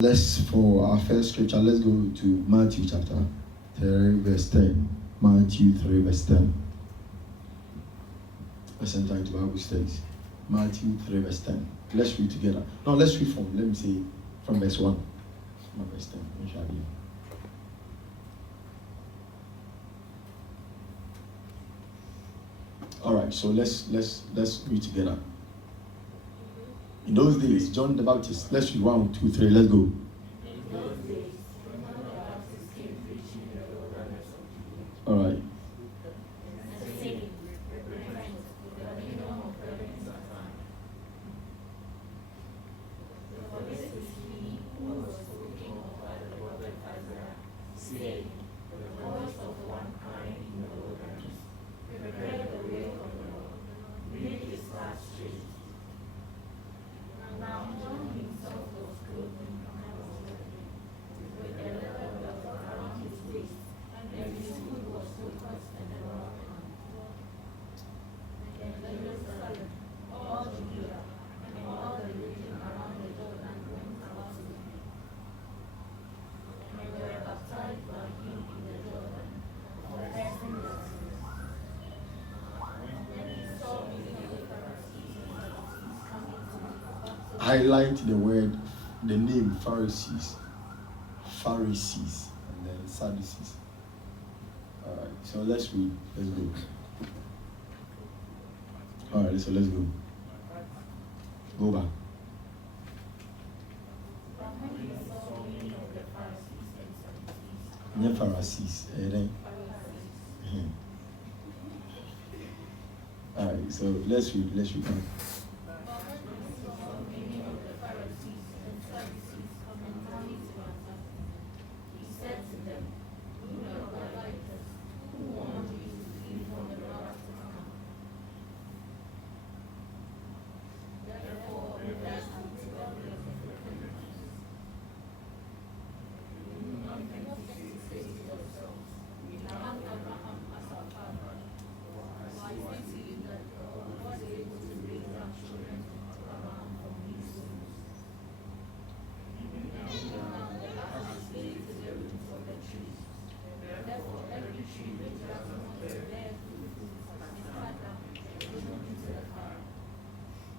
Let's, for our first scripture, let's go to Matthew chapter 3, verse 10. Matthew 3, verse 10. Let's enter into Bible studies. Matthew 3, verse 10. Let's read together. No, let's read let me say, from verse 1. From verse 10. Inshallah. Alright, so let's read together. In those days, John the Baptist, let's read 1, 2, 3, let's go. Alright. Highlight the word, the name Pharisees, and then Sadducees. Alright, so let's read. Let's go. Alright, so let's go. Go back. Yeah, Pharisees. Alright, so let's read.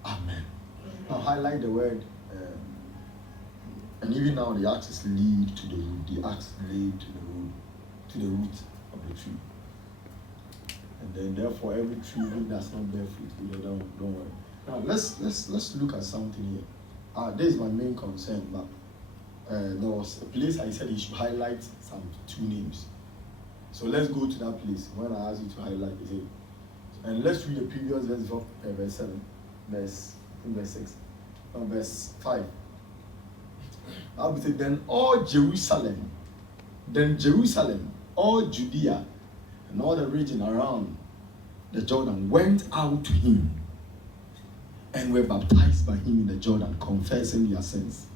Amen. Now highlight the word, and even now the axes lead to the root. The axe lead to the root of the tree. And then therefore every tree that does not bear fruit, don't worry. Now let's look at something here. This is my main concern, but there was a place I said you should highlight two names. So let's go to that place when I asked you to highlight it. And let's read the previous verse of verse 7, verse 6, and verse 5. I would say, then Jerusalem, all Judea, and all the region around the Jordan went out to him and were baptized by him in the Jordan, confessing their sins.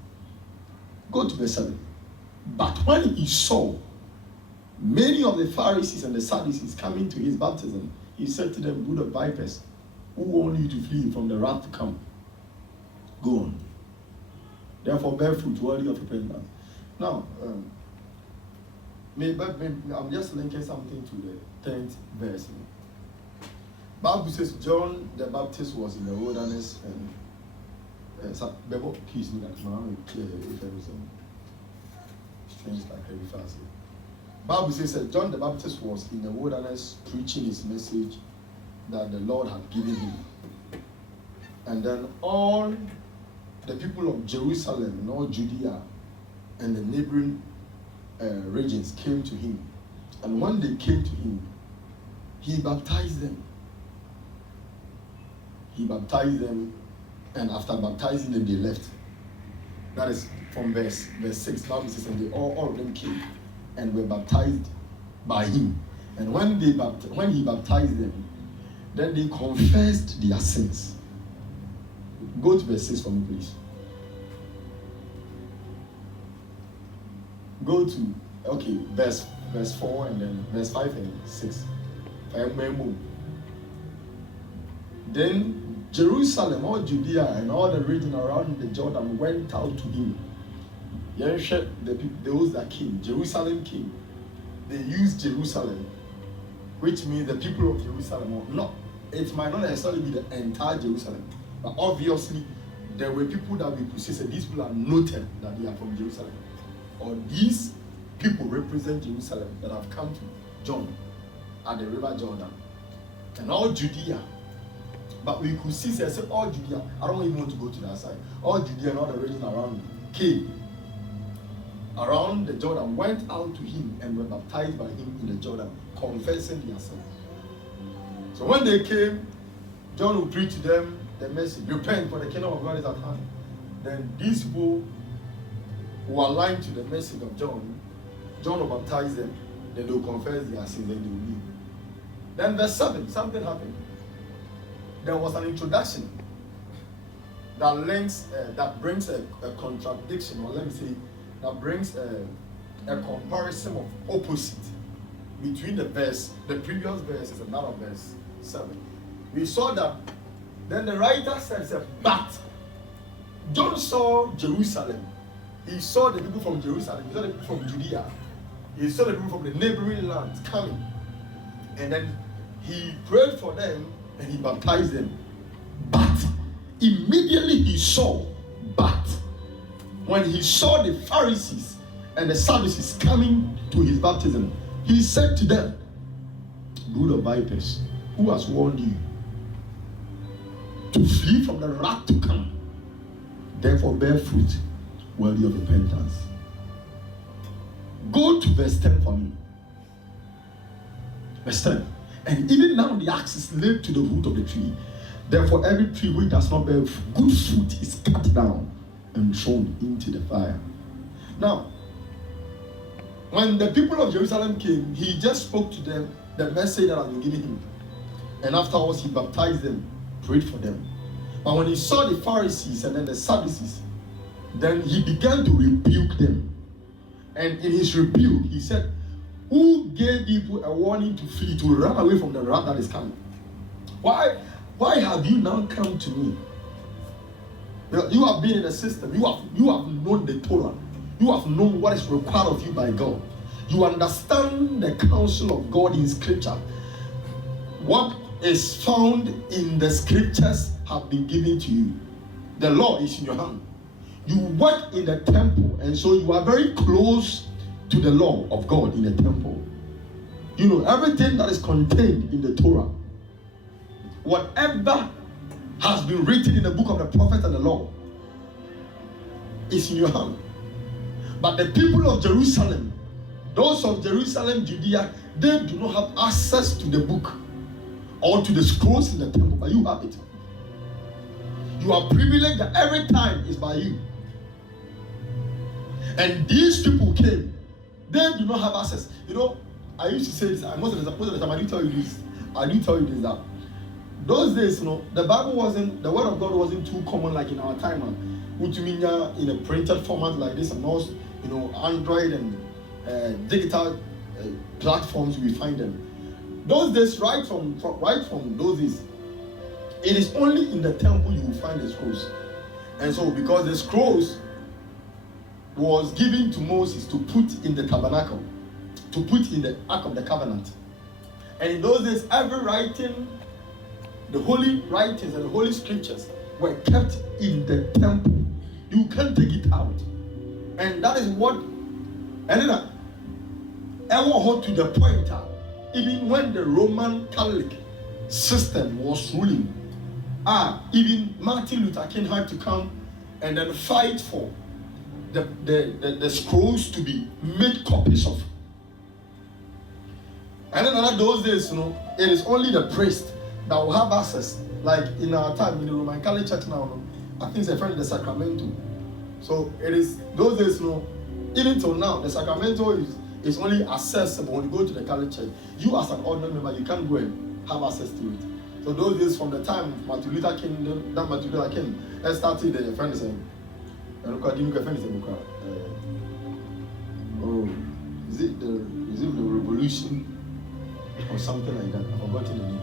Go to verse 7. But when he saw many of the Pharisees and the Sadducees coming to his baptism, he said to them, brood of vipers, who warned you to flee from the wrath to come? Go on. Therefore bear fruit worthy of repentance. Now, I'm just linking something to the 10th verse. Bible says John the Baptist was in the wilderness and strange like very fast. Bible says that John the Baptist was in the wilderness preaching his message that the Lord had given him. And then all the people of Jerusalem and all Judea and the neighboring regions came to him. And when they came to him, he baptized them. And after baptizing them, they left. That is from verse 6. Bible says, and all of them came and were baptized by him. And when he baptized them, then they confessed their sins. Go to verse 6 for me, please. Go to, verse 4 and then verse 5 and 6. Then Jerusalem, all Judea, and all the region around the Jordan went out to him those that came, Jerusalem came. They used Jerusalem, which means the people of Jerusalem. It might not necessarily be the entire Jerusalem, but obviously there were people that we could say these people are noted that they are from Jerusalem, or these people represent Jerusalem that have come to John at the river Jordan, and all Judea. But we could see, say all Judea. I don't even want to go to that side. All Judea and all the regions around came around the Jordan, went out to him and were baptized by him in the Jordan, confessing their sins. So when they came, John would preach to them the message, repent for the kingdom of God is at hand. Then these people who aligned to the message of John will baptize them, then they will confess their sins, then they will leave. Then verse 7, something happened. There was an introduction that brings a contradiction, or let me say, that brings a comparison of opposite between the previous verses and that of verse 7. We saw that then the writer said, but John saw Jerusalem. He saw the people from Jerusalem. He saw the people from Judea. He saw the people from the neighboring lands coming. And then he prayed for them and he baptized them. But immediately when he saw the Pharisees and the Sadducees coming to his baptism, he said to them, brood of vipers, who has warned you to flee from the wrath to come? Therefore bear fruit worthy of repentance. Go to verse 10 for me. Verse 10. And even now the axe is laid to the root of the tree. Therefore every tree which does not bear good fruit is cut down and thrown into the fire. Now, when the people of Jerusalem came, he just spoke to them the message that had been given him. And afterwards he baptized them, prayed for them. But when he saw the Pharisees and then the Sadducees, then he began to rebuke them. And in his rebuke, he said, who gave people a warning to flee, to run away from the wrath that is coming? Why have you now come to me? You have been in the system. You have known the Torah. You have known what is required of you by God. You understand the counsel of God in Scripture. What is found in the Scriptures have been given to you. The law is in your hand. You work in the temple, and so you are very close to the law of God in the temple. You know everything that is contained in the Torah. Whatever has been written in the book of the prophet and the law is in your hand. But the people of Jerusalem, those of Jerusalem, Judea, they do not have access to the book or to the scrolls in the temple, but you have it. You are privileged that every time is by you. And these people came, they do not have access. You know, I used to say this, most of the time I do tell you this, that those days, you know, the word of God wasn't too common like in our time. Utuminya in a printed format like this, and also, you know, Android and digital platforms, we find them. Those days, right from those days, it is only in the temple you will find the scrolls. And so, because the scrolls was given to Moses to put in the tabernacle, to put in the Ark of the Covenant. And in those days, every writing, the holy writings and the holy scriptures were kept in the temple. You can't take it out. And that is what, and then I want to the point out, even when the Roman Catholic system was ruling, even Martin Luther King had to come and then fight for the scrolls to be made copies of. And then in those days, you know, it is only the priest that will have access. Like in our time in the Roman Catholic Church now, I think it's a friend the Sacramento. So it is those days, you know, even till now, the Sacramento is only accessible when you go to the Catholic Church. You as an ordinary member, you can't go and have access to it. So those days from the time Martin Luther King, let's start with the friend is is it the revolution or something like that? I've forgotten the name.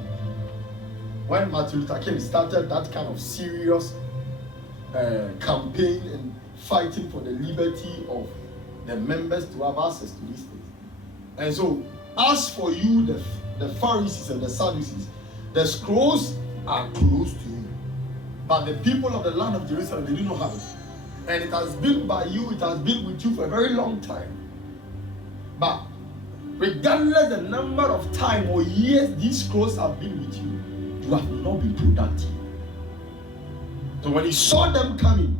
When Martin Luther King started that kind of serious campaign and fighting for the liberty of the members to have access to these things. And so, as for you, the Pharisees and the Sadducees, the scrolls are close to you, but the people of the land of Jerusalem, they do not have it. And it has been by you, it has been with you for a very long time. But regardless the number of time or years these scrolls have been with you, you have not been productive. So when he saw them coming,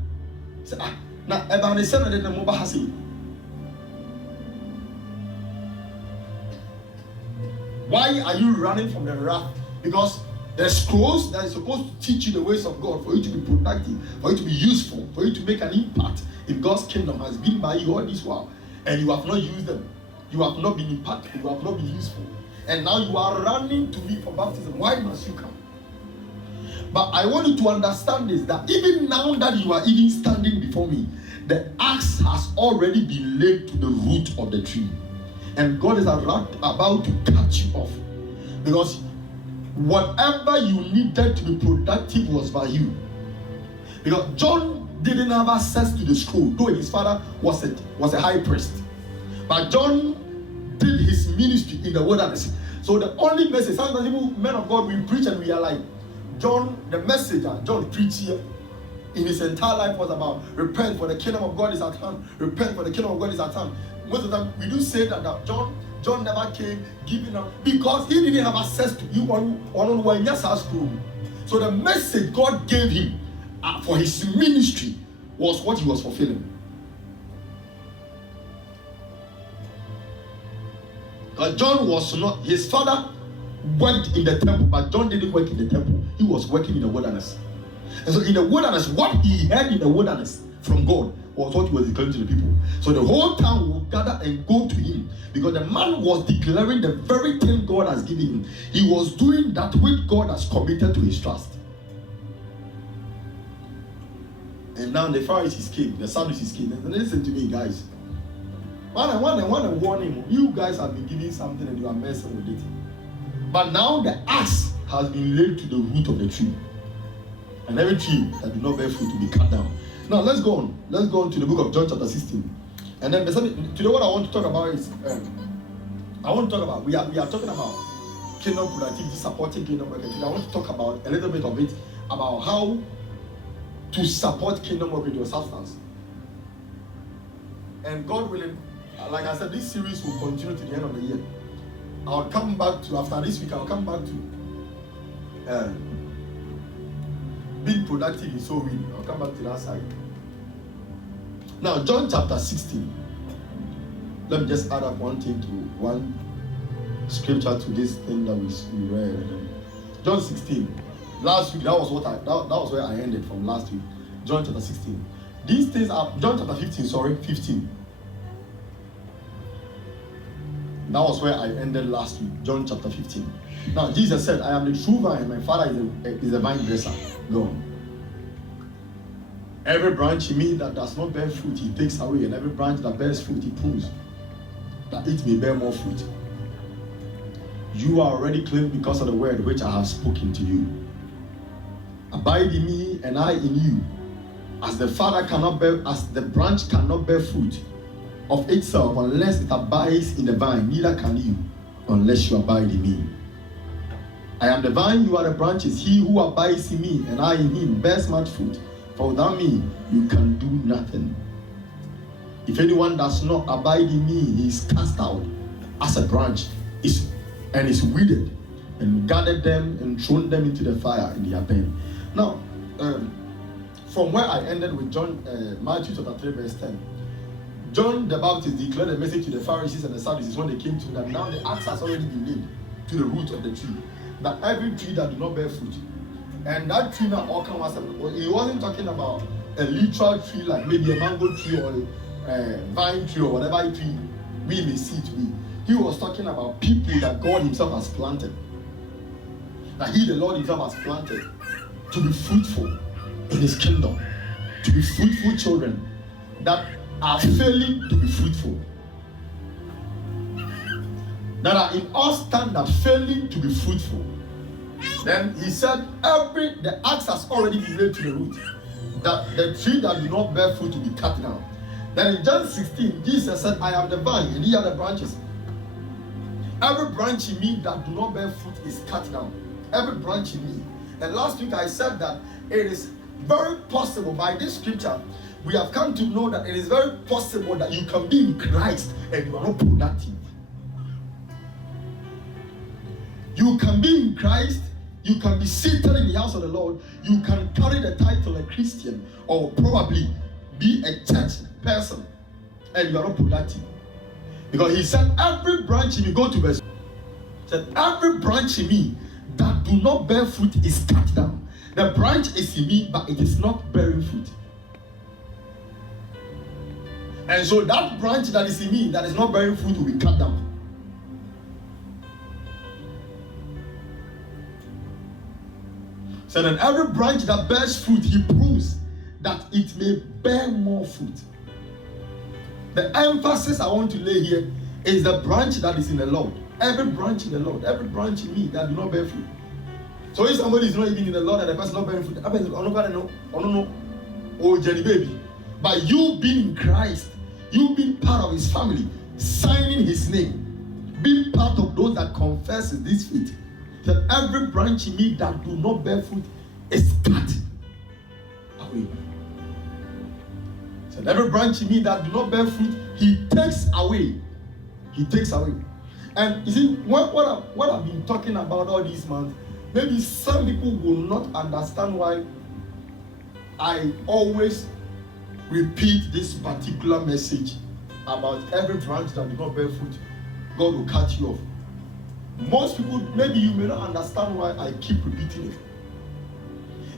he said, now everybody said that the mobile has it. Why are you running from the wrath? Because the scrolls that is supposed to teach you the ways of God, for you to be productive, for you to be useful, for you to make an impact in God's kingdom, has been by you all this while, and you have not used them. You have not been impactful, you have not been useful, and now you are running to me for baptism. Why must you come? But I want you to understand this, that even now that you are even standing before me, the axe has already been laid to the root of the tree, and God is about to cut you off, because whatever you needed to be productive was by you. Because John didn't have access to the scroll, though his father was a high priest, but John did his ministry in the wilderness. So the only message, sometimes people, men of God, we preach and we are like, John, the messenger, John preached here in his entire life was about repent, for the kingdom of God is at hand. Repent, for the kingdom of God is at hand. Most of the time we do say that John never came giving up because he didn't have access to you on one year's school. So the message God gave him for his ministry was what he was fulfilling. But John was not, his father worked in the temple, but John didn't work in the temple. He was working in the wilderness. And so in the wilderness, what he heard in the wilderness from God was what he was declaring to the people. So the whole town will gather and go to him, because the man was declaring the very thing God has given him. He was doing that which God has committed to his trust. And now the Pharisees came, the Sadducees came. And listen to me, guys. I want to warn him. You guys have been giving something and you are messing with it. But now the axe has been laid to the root of the tree, and every tree that do not bear fruit will be cut down. Now let's go on. Let's go on to the book of John chapter 16. And then today what I want to talk about is we are talking about kingdom productivity, supporting kingdom work. I want to talk about a little bit of it, about how to support kingdom work with your substance. And God willing, like I said, this series will continue to the end of the year. I'll come back to, after this week, I'll come back to being productive is so real. I'll come back to that side. Now, John chapter 16. Let me just add up one scripture to this thing that we read. John 16. Last week, that was where I ended from last week. John chapter 16. These things are John chapter 15. That was where I ended last week, John chapter 15. Now, Jesus said, I am the true vine, and my Father is a vine dresser. Go on. Every branch in me that does not bear fruit, he takes away, and every branch that bears fruit, he prunes, that it may bear more fruit. You are already clean because of the word which I have spoken to you. Abide in me, and I in you. As the branch cannot bear fruit of itself unless it abides in the vine, neither can you unless you abide in me. I am the vine, you are the branches. He who abides in me and I in him bears much fruit, for without me you can do nothing. If anyone does not abide in me, he is cast out as a branch and is withered, and gathered them and thrown them into the fire and they are burned. Now, from where I ended with Matthew chapter 3 verse 10, John the Baptist declared a message to the Pharisees and the Sadducees when they came to him that now the axe has already been laid to the root of the tree, that every tree that do not bear fruit, and that tree now all comes. He wasn't talking about a literal tree like maybe a mango tree or a vine tree or whatever tree we may see to be. He was talking about people that God himself has planted, that he, the Lord himself, has planted to be fruitful in his kingdom, to be fruitful children that are failing to be fruitful, that are in all standard failing to be fruitful. Then he said, the axe has already been laid to the root. that the tree that do not bear fruit will be cut down. Then in John 16, Jesus said, I am the vine, and ye are the branches. Every branch in me that do not bear fruit is cut down. Every branch in me. And last week I said that it is very possible, by this scripture, we have come to know that it is very possible that you can be in Christ and you are not productive. You can be in Christ, you can be seated in the house of the Lord, you can carry the title of Christian, or probably be a church person, and you are not productive. Because he said, every branch in me, go to verse, said, every branch in me that do not bear fruit is cut down. The branch is in me, but it is not bearing fruit. And so that branch that is in me, that is not bearing fruit, will be cut down. So then every branch that bears fruit, he proves that it may bear more fruit. The emphasis I want to lay here is the branch that is in the Lord. Every branch in the Lord, every branch in me that do not bear fruit. So if somebody is not even in the Lord and the person not bearing fruit, I don't know, oh Jenny baby. But you being in Christ, you being part of his family, signing his name, being part of those that confess this faith, that every branch in me that do not bear fruit is cut away. So every branch in me that do not bear fruit, he takes away. He takes away. And you see, what I've been talking about all these months, maybe some people will not understand why I always repeat this particular message about every branch that does not bear fruit, God will cut you off. Most people, maybe you may not understand why I keep repeating it.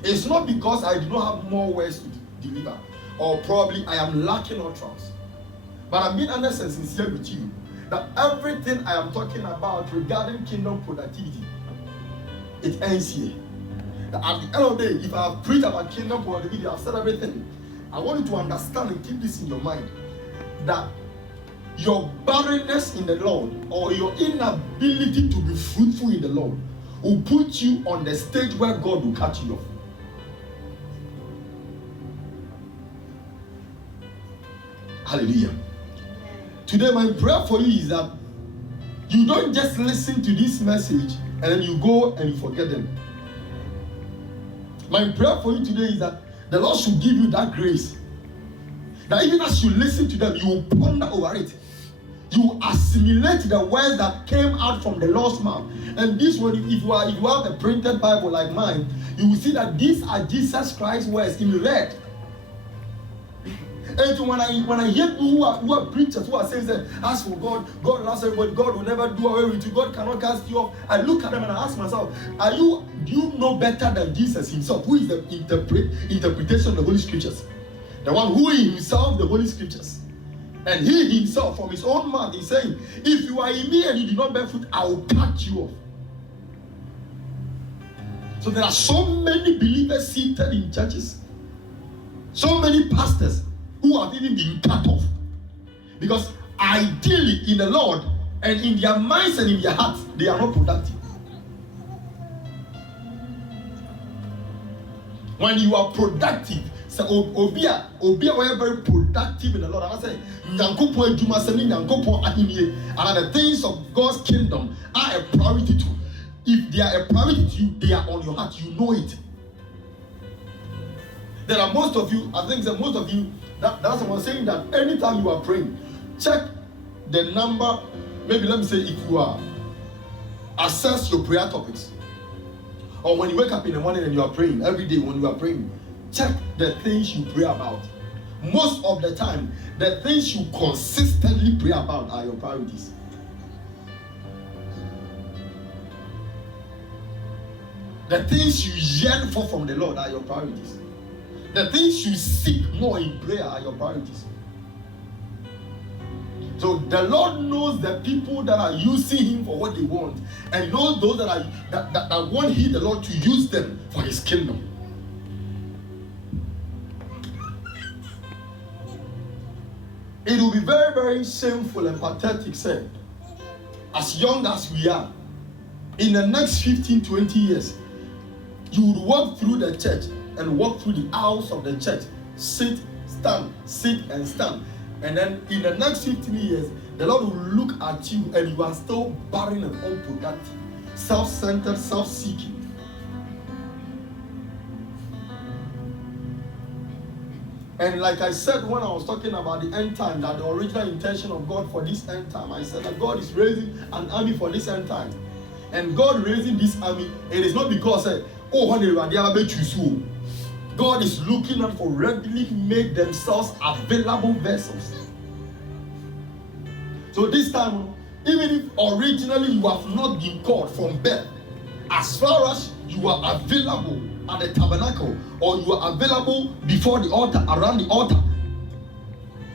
It's not because I do not have more words to deliver, or probably I am lacking utterance. But I'm being honest and sincere with you that everything I am talking about regarding kingdom productivity, it ends here. That at the end of the day, if I have preached about kingdom productivity, I've said everything. I want you to understand and keep this in your mind, that your barrenness in the Lord or your inability to be fruitful in the Lord will put you on the stage where God will cut you off. Hallelujah. Today my prayer for you is that you don't just listen to this message and then you go and you forget them. My prayer for you today is that the Lord should give you that grace, that even as you listen to them, you will ponder over it. You assimilate the words that came out from the Lord's mouth. And this one, if you have a printed Bible like mine, you will see that these are Jesus Christ's words in red. And when I hear people who are preachers who are saying that as for God loves everybody, God will never do away with you, God cannot cast you off, I look at them and I ask myself, do you know better than Jesus himself, who is the interpretation of the Holy Scriptures? The one who is himself the Holy Scriptures. And he himself from his own mouth is saying, if you are in me and you do not bear fruit, I will cut you off. So there are so many believers seated in churches, so many pastors who have even been cut off. Because ideally in the Lord and in their minds and in their hearts, they are not productive. When you are productive, so Obia were very productive in the Lord. And I say, and the things of God's kingdom are a priority to. If they are a priority to you, they are on your heart. You know it. There are most of you, I think that most of you, that's what I'm saying, that anytime you are praying, check the number. Maybe let me say, if you are, assess your prayer topics. Or when you wake up in the morning and you are praying, every day when you are praying, check the things you pray about. Most of the time, the things you consistently pray about are your priorities. The things you yearn for from the Lord are your priorities. The things you seek more in prayer are your priorities. So the Lord knows the people that are using him for what they want, and knows those that want him, the Lord, to use them for his kingdom. It will be very, very shameful and pathetic, said, as young as we are, in the next 15, 20 years, you would walk through the church and walk through the aisles of the church. Sit, stand, sit and stand. And then in the next 15 years, the Lord will look at you and you are still barren and unproductive, self-centered, self-seeking. And like I said when I was talking about the end time, that the original intention of God for this end time, I said that God is raising an army for this end time. And God raising this army, it is not because, God is looking out for readily make themselves available vessels. So this time, even if originally you have not been called from birth, as far as you are available at the tabernacle, or you are available before the altar, around the altar,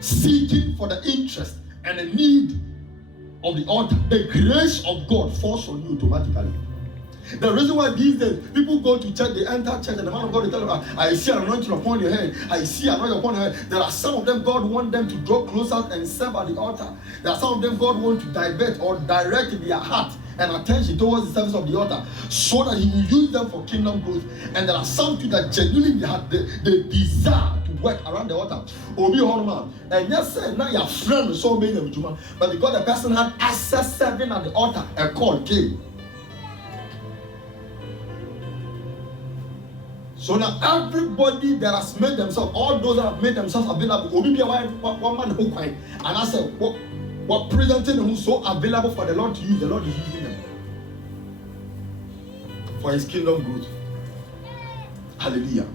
seeking for the interest and the need of the altar, the grace of God falls on you automatically. The reason why these days people go to church, they enter church, and the man of God will tell them, I see an anointing upon your head, I see an anointing upon your head. There are some of them God wants them to draw closer and serve at the altar. There are some of them God wants to divert or direct their heart and attention towards the service of the altar, so that He will use them for kingdom growth. And there are some people that genuinely they desire to work around the altar. Obi Horman, and yes, sir, now your friend is so many of you, but because the person had access serving at the altar, a call came. So now everybody that has made themselves, all those that have made themselves available, Obi be one man who cry, and I said, what presenting them so available for the Lord to use, the Lord is using them for His kingdom growth. Hallelujah.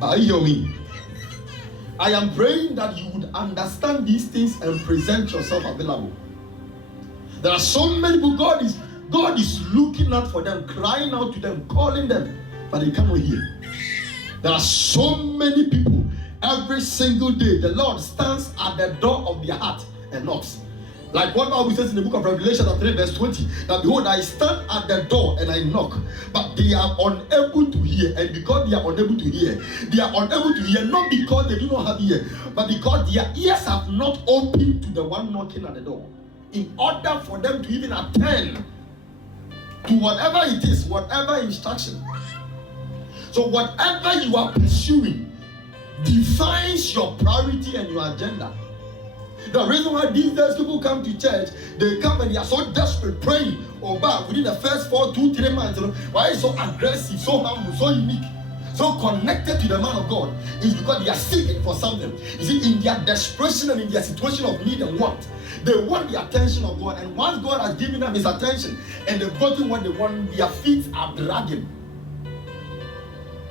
Are you hearing me? I am praying that you would understand these things and present yourself available. There are so many people, God is looking out for them, crying out to them, calling them, but they cannot hear. There are so many people, every single day, the Lord stands at the door of their heart and knocks. Like what Bible says in the book of Revelation, chapter 3, verse 20, that behold, I stand at the door and I knock, but they are unable to hear. And because they are unable to hear, they are unable to hear not because they do not have ear, but because their ears have not opened to the one knocking at the door. In order for them to even attend to whatever it is, whatever instruction. So whatever you are pursuing defines your priority and your agenda. The reason why these days people come to church, they come and they are so desperate, praying within the first 2-3 months. Why is so aggressive, so humble, so unique, so connected to the man of God? Is because they are seeking for something. You see, in their desperation and in their situation of need and want, they want the attention of God. And once God has given them His attention and they've gotten what they want, their feet are dragging.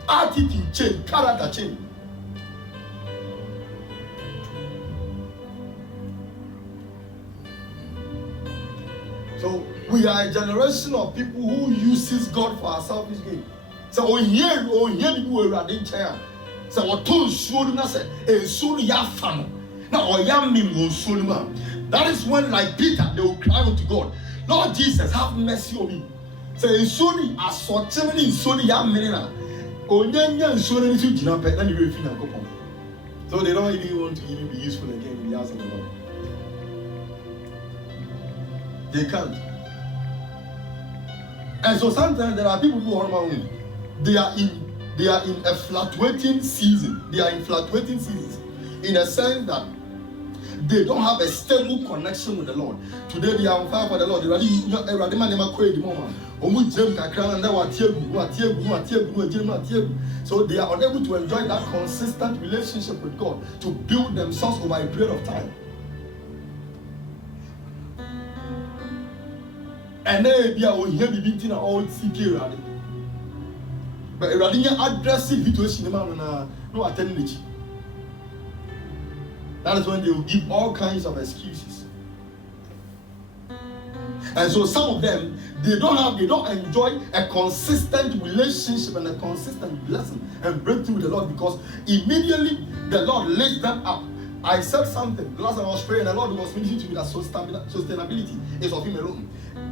Attitude change, character change. So we are a generation of people who uses God for our selfish gain. So here people were running chair. So what told you na say soon ya fam. Now that is when, like Peter, they will cry out to God, Lord Jesus, have mercy on me. So soon as so chimney soon ya menina. So they don't even want to even be useful again in the house of the Lord. They can't. And so sometimes there are people who are they are in a fluctuating season. They are in fluctuating seasons in a sense that they don't have a stable connection with the Lord. Today they are on fire for the Lord. So they are unable to enjoy that consistent relationship with God to build themselves over a period of time. And then they are here be all CK ready. But a aggressive situation no attending. That is when they will give all kinds of excuses. And so some of them, they don't enjoy a consistent relationship and a consistent blessing and breakthrough with the Lord, because immediately the Lord lifts them up. I said something last time I was praying, the Lord was ministering to me that sustainability is of Him alone.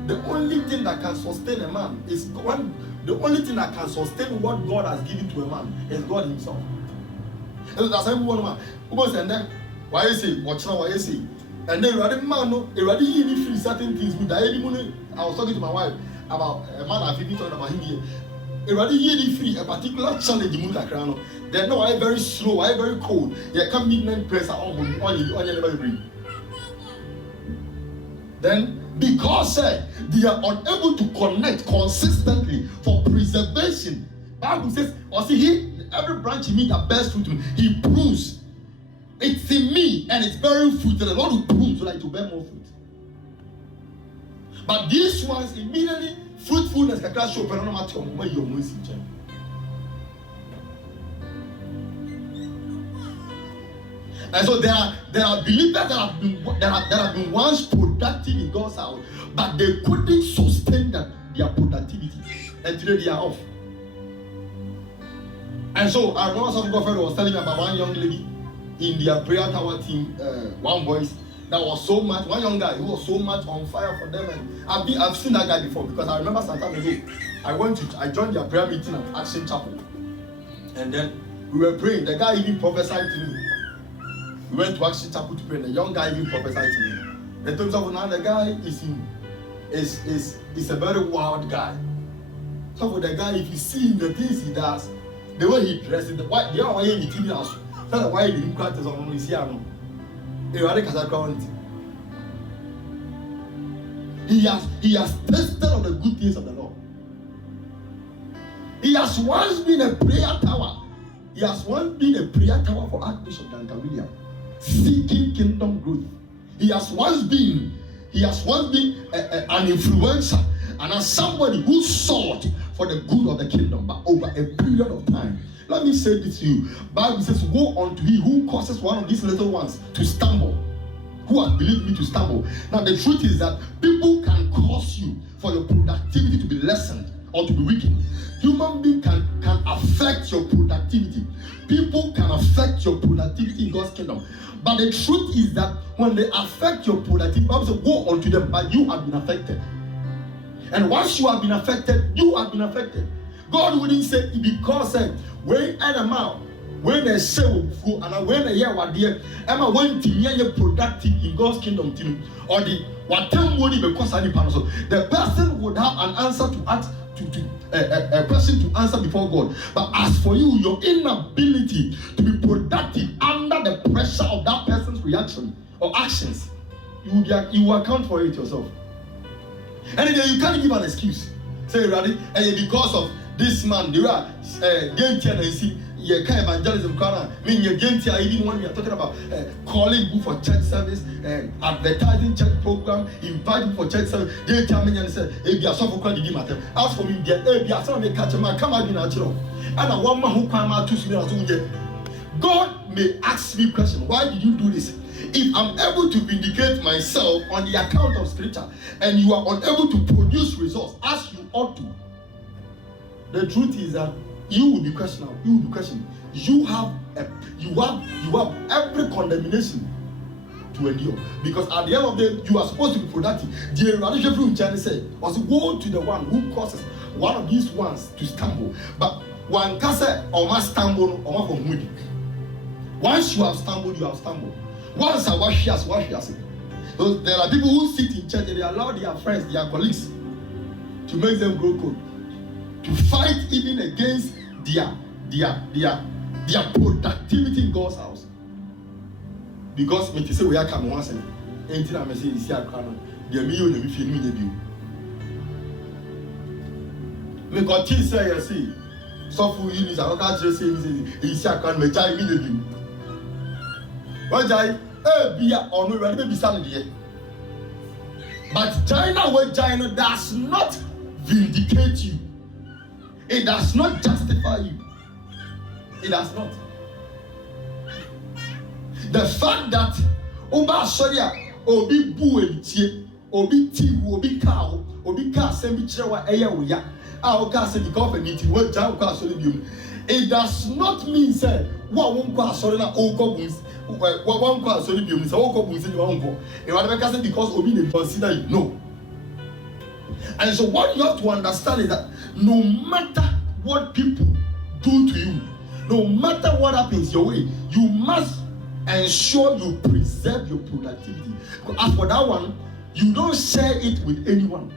The only thing that can sustain a man is the only thing that can sustain what God has given to a man is God Himself. And that's everyone man. And then why you say, watch now, why you say? And then man, already feel certain things. I was talking to my wife about a man I've been talking about him here. Already yearly free a particular challenge in Mutakano. Then no, I very slow, I very cold. You can midnight press on your bring. Then because they are unable to connect consistently for preservation, Bible says, or see he every branch he meet that bears fruit, he prunes. It's in me and it's bearing fruit, and the Lord will prune so that it will bear more fruit. But these ones immediately fruitfulness can show where you're missing. And so there are believers that have been once productive in God's house, but they couldn't sustain their productivity, and today they are off. And so I remember some girlfriend was telling me about one young lady in their prayer tower team, one voice that was so much, one young guy who was so much on fire for them, and I've seen that guy before because I remember some time ago I joined their prayer meeting at Action Chapel, and then we were praying. The guy even prophesied to me. We went to Action Chapel to pray, and the young guy even prophesied to me. In terms of now, the guy is a very wild guy. So for the guy, if you see him, the things he does, the way he dresses, the way he TV house, that's why he didn't practice on his here. He has tasted of the good things of the Lord. He has once been a prayer tower. He has once been a prayer tower for Archbishop Duncan Williams, seeking kingdom growth. He has once been an influencer and as somebody who sought for the good of the kingdom, but over a period of time. Let me say this to you. Bible says, woe unto he who causes one of these little ones to stumble, who has believed me to stumble. Now the truth is that people can cause you for your productivity to be lessened or to be weakened. Human beings can affect your productivity. People can affect your productivity in God's kingdom. But the truth is that when they affect your productivity, Bible says, woe unto them, but you have been affected. And once you have been affected, you have been affected. God wouldn't say because when animal, when they say and when they hear what dear, Emma went to be productive in God's kingdom team, or the what time would be because the person would have an answer to ask to a person to answer before God. But as for you, your inability to be productive under the pressure of that person's reaction or actions, you will account for it yourself. And then you can't give an excuse. Say, ready? And because of this man, there are game and see you can evangelism corner. Mean you game even when we are talking about calling people for church service, advertising church program, inviting for church service. They tell me and say, if you are so for credit matter. As for me, if you are so catch a man, come out in natural. And a woman who come out to God may ask me question, why did you do this? If I'm able to vindicate myself on the account of scripture and you are unable to produce results as you ought to, the truth is that you will be questionable. You will be questioned. You have every condemnation to endure, because at the end of the day you are supposed to be productive. The eradicate from China said, "Was woe to the one who causes one of these ones to stumble." But one can say, "Or must stumble, or must from once you have stumbled, you have stumbled. Once I wash yes. There are people who sit in church and they allow their friends, their colleagues, to make them grow cold, to fight even against their productivity in God's house. Because me say we are coming once and anything I say is here crown. There me you me feel me you. Me continue say you see. So for you is I can't just say is here crown me jai me you. What jai? Bia or no ready be standing here. But China does not vindicate you. It does not justify you. It does not. The fact that Oba Soria, Obi Buentie, Obi Tibu, Obi Cow, Obi Castle, Bichewa, Eya, our castle because of meeting, what Jao Castle, it does not mean, sir, what won't pass on our own goblins. One class only be all goblins in your uncle. And because Obi didn't consider you. No. And so what you have to understand is that no matter what people do to you, no matter what happens your way, you must ensure you preserve your productivity. As for that one, you don't share it with anyone.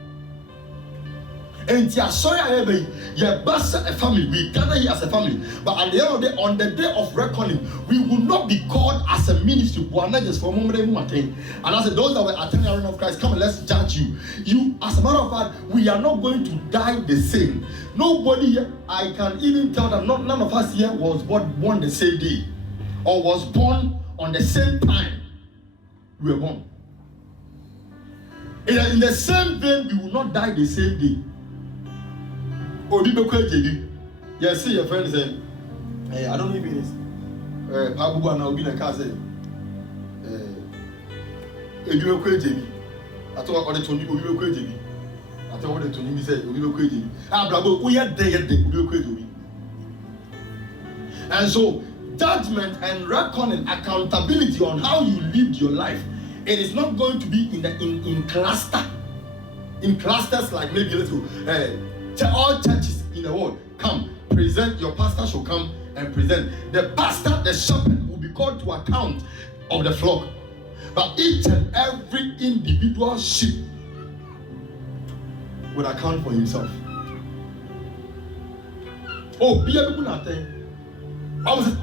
And sorry, you're a family. We gather here as a family. But at the end of the day, on the day of reckoning, we will not be called as a ministry. And I said, those that were attending the arena of Christ, come and let's judge you. You, as a matter of fact, we are not going to die the same. Nobody here, I can even tell that none of us here was born the same day or was born on the same time we were born. In the same vein, we will not die the same day. You see your friend say, hey, I don't know if it is. Pabuwa na obi na ka say, ebi be kwe jebi. Ato wa kode toni obi be kwe jebi. Ato wa de toni mi say obi be kwe jebi. Bravo, we are there obi be kwe jebi. And so, judgment and reckoning, accountability on how you lived your life, it is not going to be in cluster. In clusters like maybe let's go. All churches in the world come present. Your pastor should come and present. The pastor, the shepherd, will be called to account of the flock. But each and every individual sheep will account for himself. Oh, be able to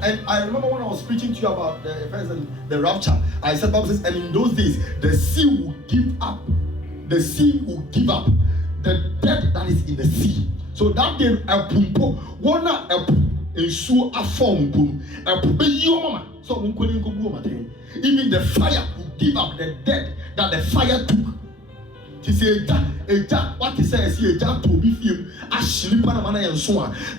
and I remember when I was preaching to you about the rapture, I said, Bible says, and in those days, the sea will give up. The sea will give up the dead that is in the sea. So that day, a pumpo, one a so a form, a mama. So even the fire will give up the dead that the fire took. He said, what he says here, to be film,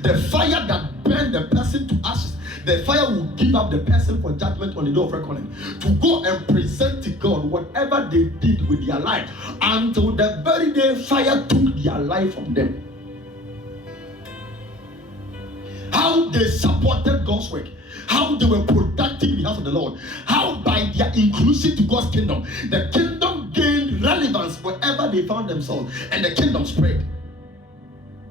the fire that burned the person to ashes, the fire will give up the person for judgment on the day of reckoning, to go and present to God whatever they did with their life until the very day fire took their life from them. How they supported God's work, how they were productive in the house of the Lord, how by their inclusion to God's kingdom, the kingdom gained relevance wherever they found themselves, and the kingdom spread.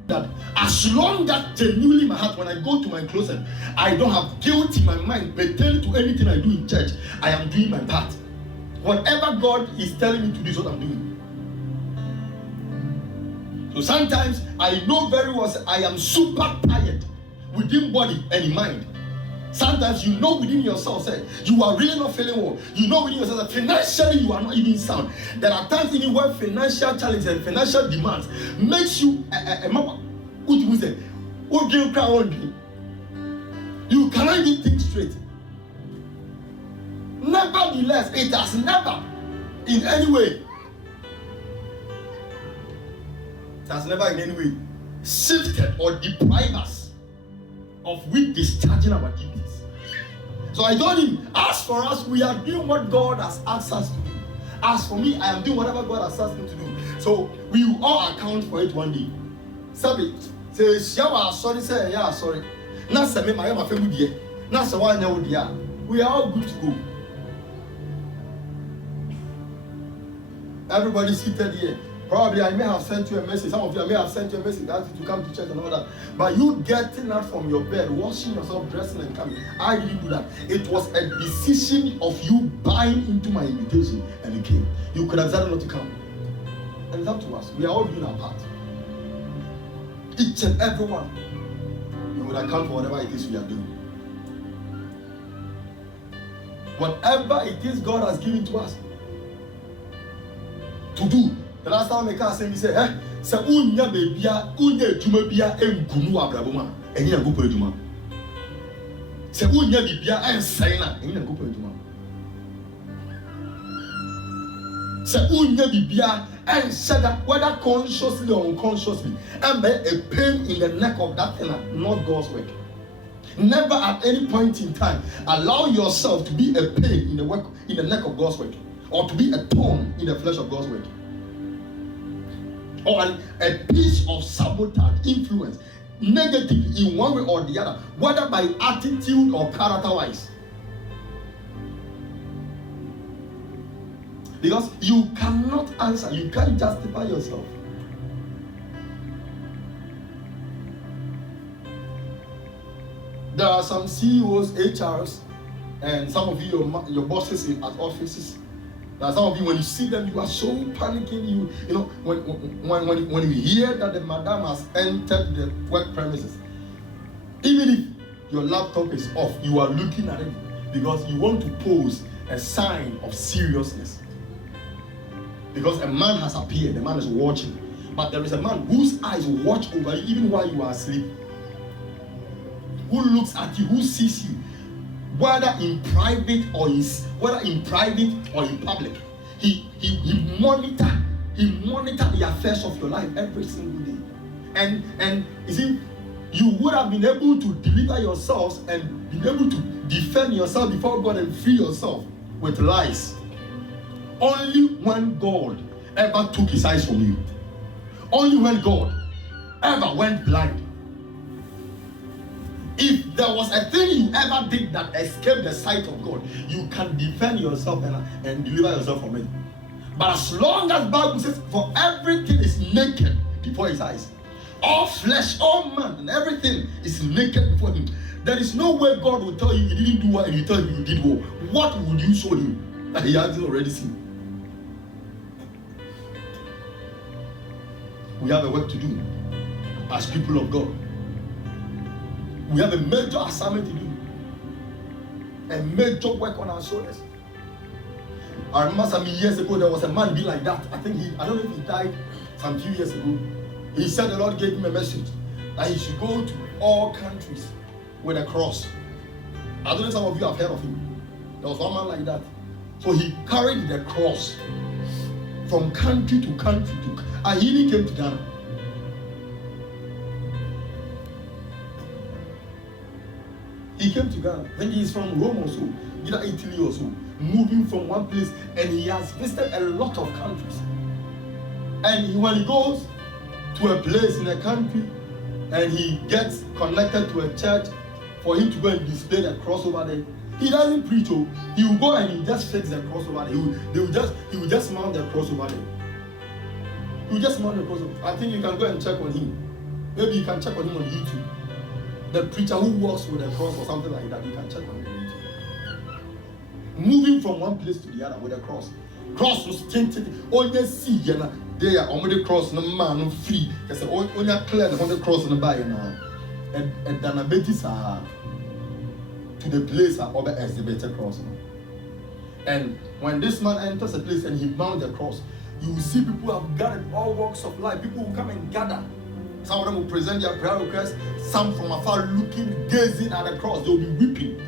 That as long as genuinely my heart, when I go to my closet, I don't have guilt in my mind pertaining to anything I do in church, I am doing my part. Whatever God is telling me to do is what I'm doing. So sometimes I know very well I am super tired within body and in mind. Sometimes you know within yourself, say you are really not feeling well. You know within yourself that financially you are not even sound. There are times even when financial challenges and financial demands makes you you cannot even think straight. Nevertheless, it has never in any way, shifted or deprived us of we discharging our duties. So I told him, as for us, we are doing what God has asked us to do. As for me, I am doing whatever God has asked me to do. So we will all account for it one day. Sabi, say, sorry, say, yeah, sorry. Now, say, my family, now, say, why now, we are all good to go. Everybody seated here. Probably I may have sent you a message. Some of you I may have sent you a message that you to come to church and all that. But you getting out from your bed, washing yourself, dressing and coming. I didn't do that. It was a decision of you buying into my invitation and you came. You could have decided not to come. And it's up to us. We are all doing our part. Each and every one. We will account for whatever it is we are doing. Whatever it is God has given to us to do. The last time I came, he said, "Say, unya bebia, unya juma bia engunu abraboma, eni na gopo ejuma. Say, unya bibia ensayna, eni na gopo ejuma. Say, unya bibia ensayna, whether consciously or unconsciously, and be a pain in the neck of that thing, not God's work. Never at any point in time allow yourself to be a pain in the neck of God's work, or to be a thorn in the flesh of God's work. Or a piece of sabotage, influence, negative in one way or the other, whether by attitude or character-wise. Because you cannot answer, you can't justify yourself. There are some CEOs, HRs, and some of you, your bosses at offices, Now some of you, when you see them, you are so panicking. You know, when you hear that the madam has entered the work premises, even if your laptop is off, you are looking at it because you want to pose a sign of seriousness. Because a man has appeared, the man is watching. But there is a man whose eyes watch over you even while you are asleep. Who looks at you, who sees you, whether in private or in public. He monitor the affairs of your life every single day. And you see, you would have been able to deliver yourselves and be able to defend yourself before God and free yourself with lies only when God ever took his eyes from you. Only when God ever went blind. If there was a thing you ever did that escaped the sight of God, you can defend yourself and deliver yourself from it. But as long as the Bible says, for everything is naked before his eyes, all flesh, all man, and everything is naked before him, there is no way God will tell you you didn't do well and he tell you you did well. What would you show him that he hasn't already seen? We have a work to do as people of God. We have a major assignment to do. A major work on our shoulders. I remember some years ago there was a man be like that. I don't know if he died some few years ago. He said the Lord gave him a message that he should go to all countries with a cross. I don't know if some of you have heard of him. There was one man like that. So he carried the cross from country to country and he even came to Ghana. He came to Ghana. I think he's from Rome or so, either Italy or so, moving from one place, and he has visited a lot of countries. And when he goes to a place in a country and he gets connected to a church for him to go and display the cross over there, he doesn't preach. He will go and he just fix the cross over there. He will just mount the cross over there. He will just mount the cross over. I think you can go and check on him. Maybe you can check on him on YouTube. The preacher who walks with a cross or something like that, you can check on him. Moving from one place to the other with a cross. Cross was tinted. Only see they are on the cross, no man free. Because only clear on the cross on the by and Danabetis are to the place of the exhibited cross. And when this man enters a place and he mounts the cross, you will see people have gathered all walks of life. People will come and gather. Some of them will present their prayer requests. Some from afar looking, gazing at the cross. They will be weeping.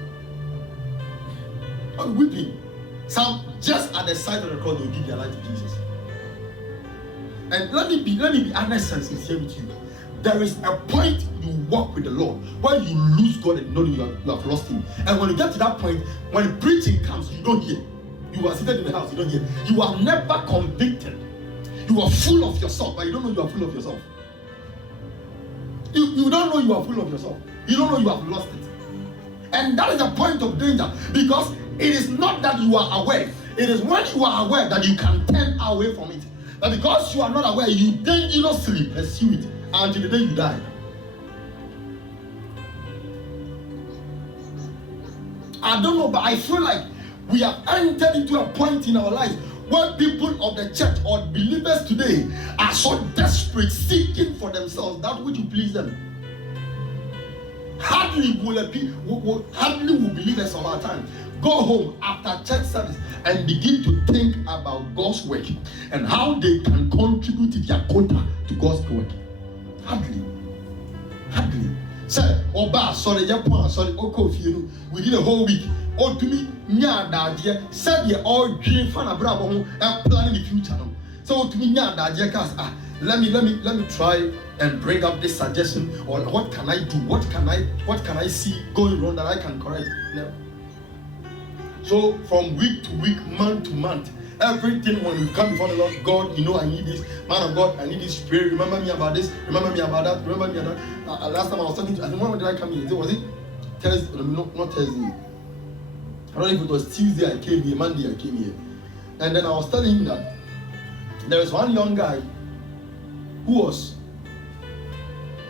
Weeping. Some just at the side of the cross, they will give their life to Jesus. And let me be honest and sincere with you. There is a point you walk with the Lord where you lose God and know you have lost Him. And when you get to that point, when preaching comes, you don't hear. You are seated in the house, you don't hear. You are never convicted. You are full of yourself, but you don't know you are full of yourself. You don't know you are full of yourself. You don't know you have lost it. And that is the point of danger, because it is not that you are aware. It is when you are aware that you can turn away from it. But because you are not aware, you dangerously pursue it until the day you die. I don't know, but I feel like we have entered into a point in our lives where people of the church or believers today are so desperate, seeking for themselves that which will please them. Hardly will believers of our time go home after church service and begin to think about God's work and how they can contribute their quota to God's work. Hardly. Say, Oba, sorry, sorry, within a whole week. Or to me, said ye all dream fan of Bravo and planning the future. So to me, let me try and bring up this suggestion, or what can I do? What can I see going wrong that I can correct? No. So from week to week, month to month, everything when we come before the Lord, God, you know I need this, man of God, I need this prayer. Remember me about this, remember me about that, remember me about that. Last time I was talking to, I think when did I come here? Was it Thursday? No, not Thursday. I don't know if it was Tuesday I came here, Monday I came here. And then I was telling him that there was one young guy who was,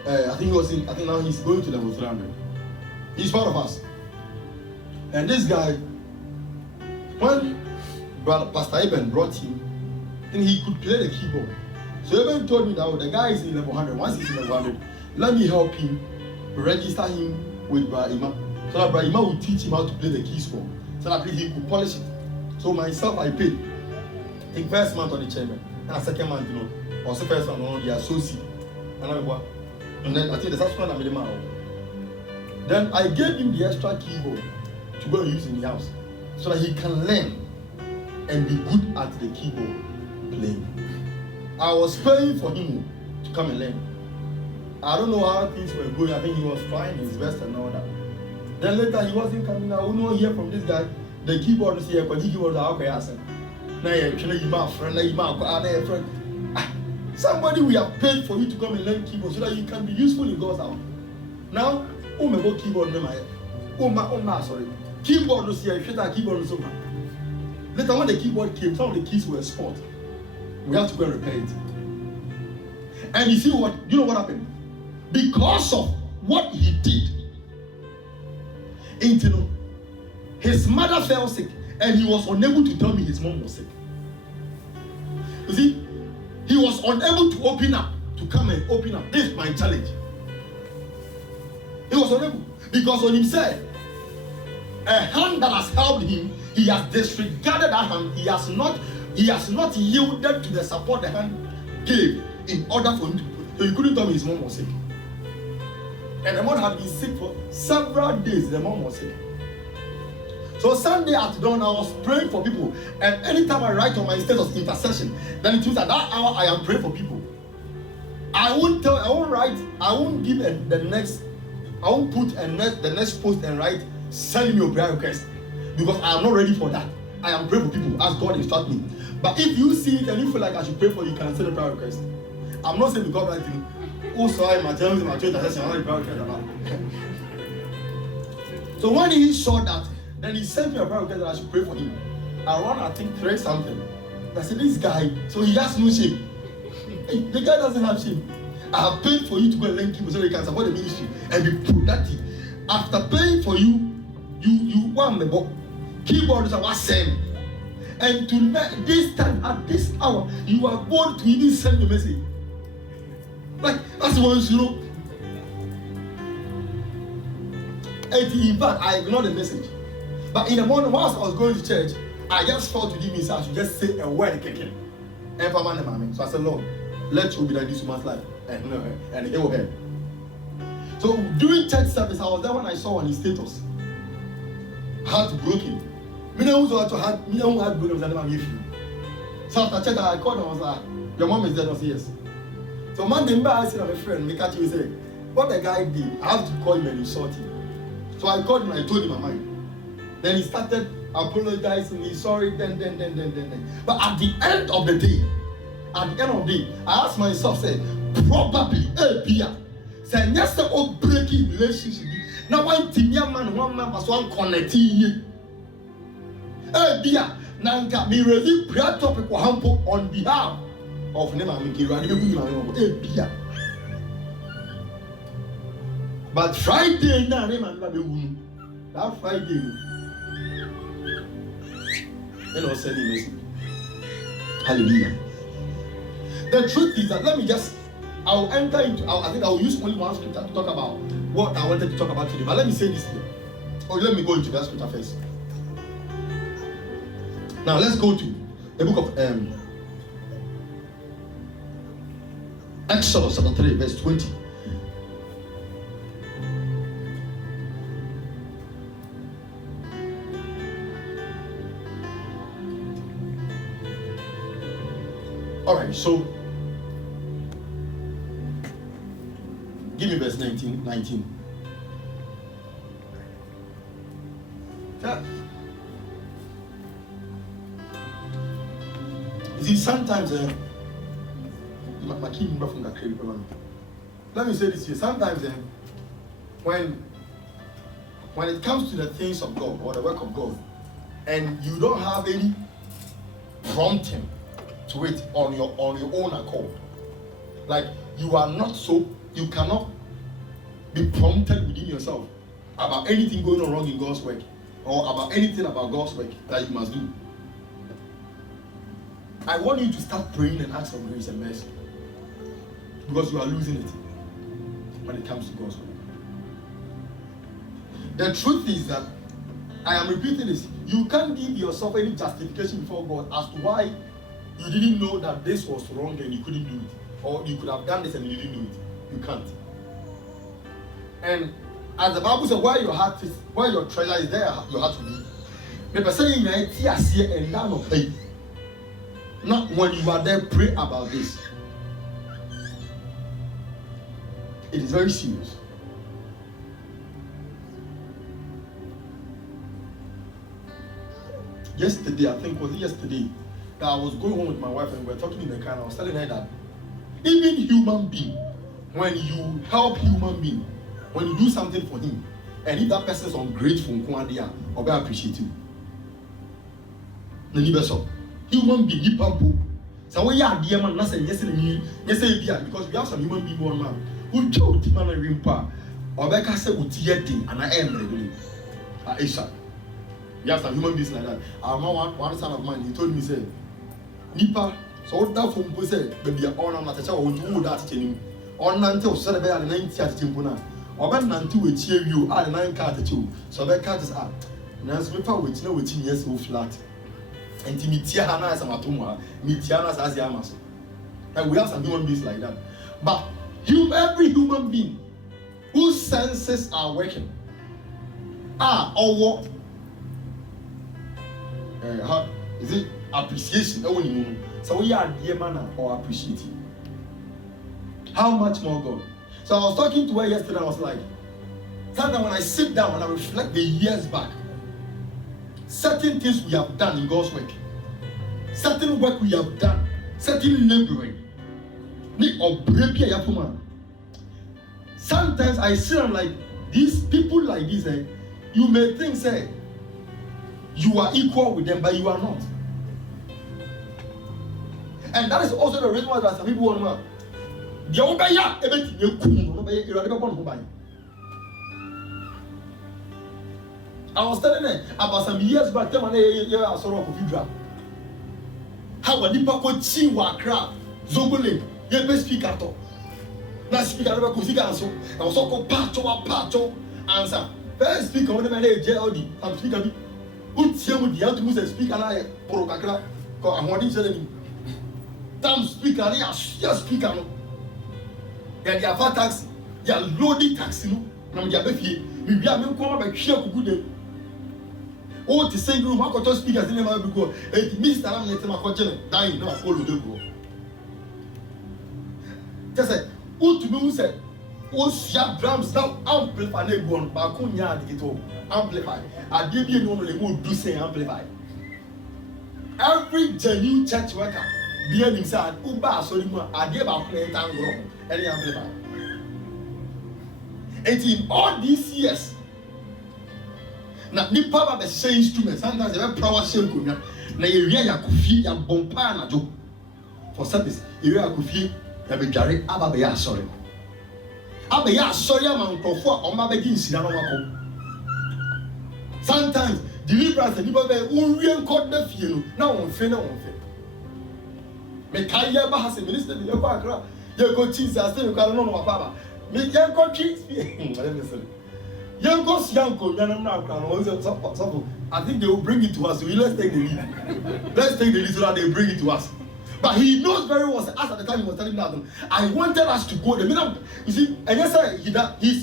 I think now he's going to level 300. He's part of us. And this guy, when brother Pastor Eben brought him, and he could play the keyboard. So Eben told me that the guy is in level 100. Once he's in level 100, let me help him register him with Brother Ima. So that Brother Ima will teach him how to play the keys for, so that he could polish it. So myself, I paid. I think first month on the chairman, and a second month, or the first month on the associate. And then I think the subsequent I made him out. Then I gave him the extra keyboard to go and use in the house, so that he can learn and be good at the keyboard playing. I was paying for him to come and learn. I don't know how things were going. I think he was trying his best and all that. Then later he wasn't coming. I would not hear from this guy. The keyboard is here, but the keyboard is okay. I said, now you're my friend. Now you're my friend. Somebody we have paid for you to come and learn keyboard so that you can be useful in God's house. Now, my keyboard no my sorry. Keyboard no see. Keyboard no so much. Later when the keyboard came, some of the keys were spot. We have to go and repair it. And you see what? You know what happened? Because of what he did, his mother fell sick, and he was unable to tell me his mom was sick. You see, he was unable to open up, to come and open up. This is my challenge. He was unable, because when he said, a hand that has helped him, he has disregarded that hand. He has not yielded to the support the hand gave in order for him to. So he couldn't tell me his mom was sick. And the mom had been sick for several days. The mom was sick. So Sunday at dawn, I was praying for people. And anytime I write on my status intercession, then it means at that hour I am praying for people. I won't put the next post and write, send me your prayer request. Because I am not ready for that. I am praying for people as God instructs me. But if you see it and you feel like I should pray for you, can send a prayer request. I'm not saying because I think, oh sorry, my channel is my church intercession, I'm not a prayer request about. So when he saw that, then he sent me a prayer request that I should pray for him. Around I think 3 something. I said, this guy, so he has no shame. The guy doesn't have shame. I have paid for you to go and learn people so you can support the ministry and be productive. After paying for you want the book. Keyboard is our same. And to this time, at this hour, you are bold to even send a message. Like, that's once, And in fact, I ignored the message. But in the morning, whilst I was going to church, I just felt within me, so I should just say a word, kicking. So I said, Lord, let you be like this woman's life. And it will help. So during church service, I was there when I saw on his status. Heartbroken. Me know who had broken and never give you. So after church, I called him. I was like, your mom is dead. I said, yes. So Monday, I said, I'm a friend. Me catch you say, what the guy did, I have to call him and insult him. So I called him and I told him my mind. Then he started apologizing. He's sorry. Then. But at the end of the day, I asked myself, say, probably, Pia, say, yes, the old breaking relationship. Now one man was one connecting. Pia, Nanka, me review prayer topic on behalf of Nema Pia. But Friday, that Friday, and I was sending message. Hallelujah. The truth is that I think I will use only one scripture to talk about what I wanted to talk about today. But let me say this here. Let me go into that scripture first. Now let's go to the book of Exodus chapter 3, verse 20. Alright, so give me verse 19. Yeah. You see, sometimes let me say this here. Sometimes when it comes to the things of God or the work of God, and you don't have any prompting to it on your own accord, like you cannot be prompted within yourself about anything going on wrong in God's work or about anything about God's work that you must do. I want you to start praying and ask for grace and mercy, because you are losing it when it comes to God's word. The truth is that, I am repeating this, you can't give yourself any justification before God as to why you didn't know that this was wrong and you couldn't do it, or you could have done this and you didn't do it. You can't. And as the Bible says, where your heart is, where your treasure is, there your heart will be. People say, and now no pay. Not when you are there, pray about this. It is very serious. Yesterday, I think was it yesterday, that I was going home with my wife and we were talking in the car, and I was telling her that even human being, when you help human being, when you do something for him, and if that person is ungrateful, or be appreciate you. Human being, so we are dear man, nothing, yes, because we have some human being one man who told the man a rimpa, or back I said, would yeti, and I am regularly. Aisha. We have some human beings like that. Our mom, one son of mine, he told me, said, Nipa, so that from Pose, baby, on not a child who do that to him, on until Saturday and 90 at Timpuna, or when until we cheer you, add 9 cards at you, so that cat is up. Now, Smipper, which know which years so flat. And Timitiana as a Matuma, Mitianas as Yamas. And we have some human beings like that. But every human being whose senses are working or what? Is it appreciation? So we are dear manner or appreciating. How much more God? So I was talking to her yesterday. I was like, sometimes when I sit down and I reflect the years back, certain things we have done in God's work, certain work we have done, certain laboring. Sometimes I sit and like these people like this, you may think say you are equal with them, but you are not. And that is also the reason why some people want to I was telling her about some years back, how a Nipa could see what crap, Zongole, your best speaker. Now, speaker never could see answer. I was so called Pacho answer. First speaker, when the man is JLD, I'm speaking. Who's here with the ultimate and speak and I Porocacra? I'm wanting to tell me. Tam speaker, they are speaker. They are fat taxi, they are loaded taxi. No, I'm Jabefi. We are going to come back here for good day. Oh, the same room, I could just speak as the name of the go. And Mr. Lam let him dying, no, follow the go. Just say, who to me said, oh, sharp drums now amplify the one, Bakunya, the guitar, amplify. I give you normally would do say amplify. Every genuine church worker, being inside, Uba, so I gave out playing tango, any amplify. And in all these years, na nipa ba be say instrument sometimes they be power shame ko na area ya kofi ya bompa na jo for service area ya kofi ya be dware aba be ya sorry am nkofo a o ma be gi nsira no mako sometimes deliverance nipa be unwie nkod na fie no na won fe me kai ya ba ha se minister bi ko akra ye ko Jesus say you can no papa me ye ko treat let me say I think they will bring it to us. So let's take the lead. Let's take the lead so that they bring it to us. But he knows very well. As at the time he was telling me that I wanted us to go. You see, and yes, he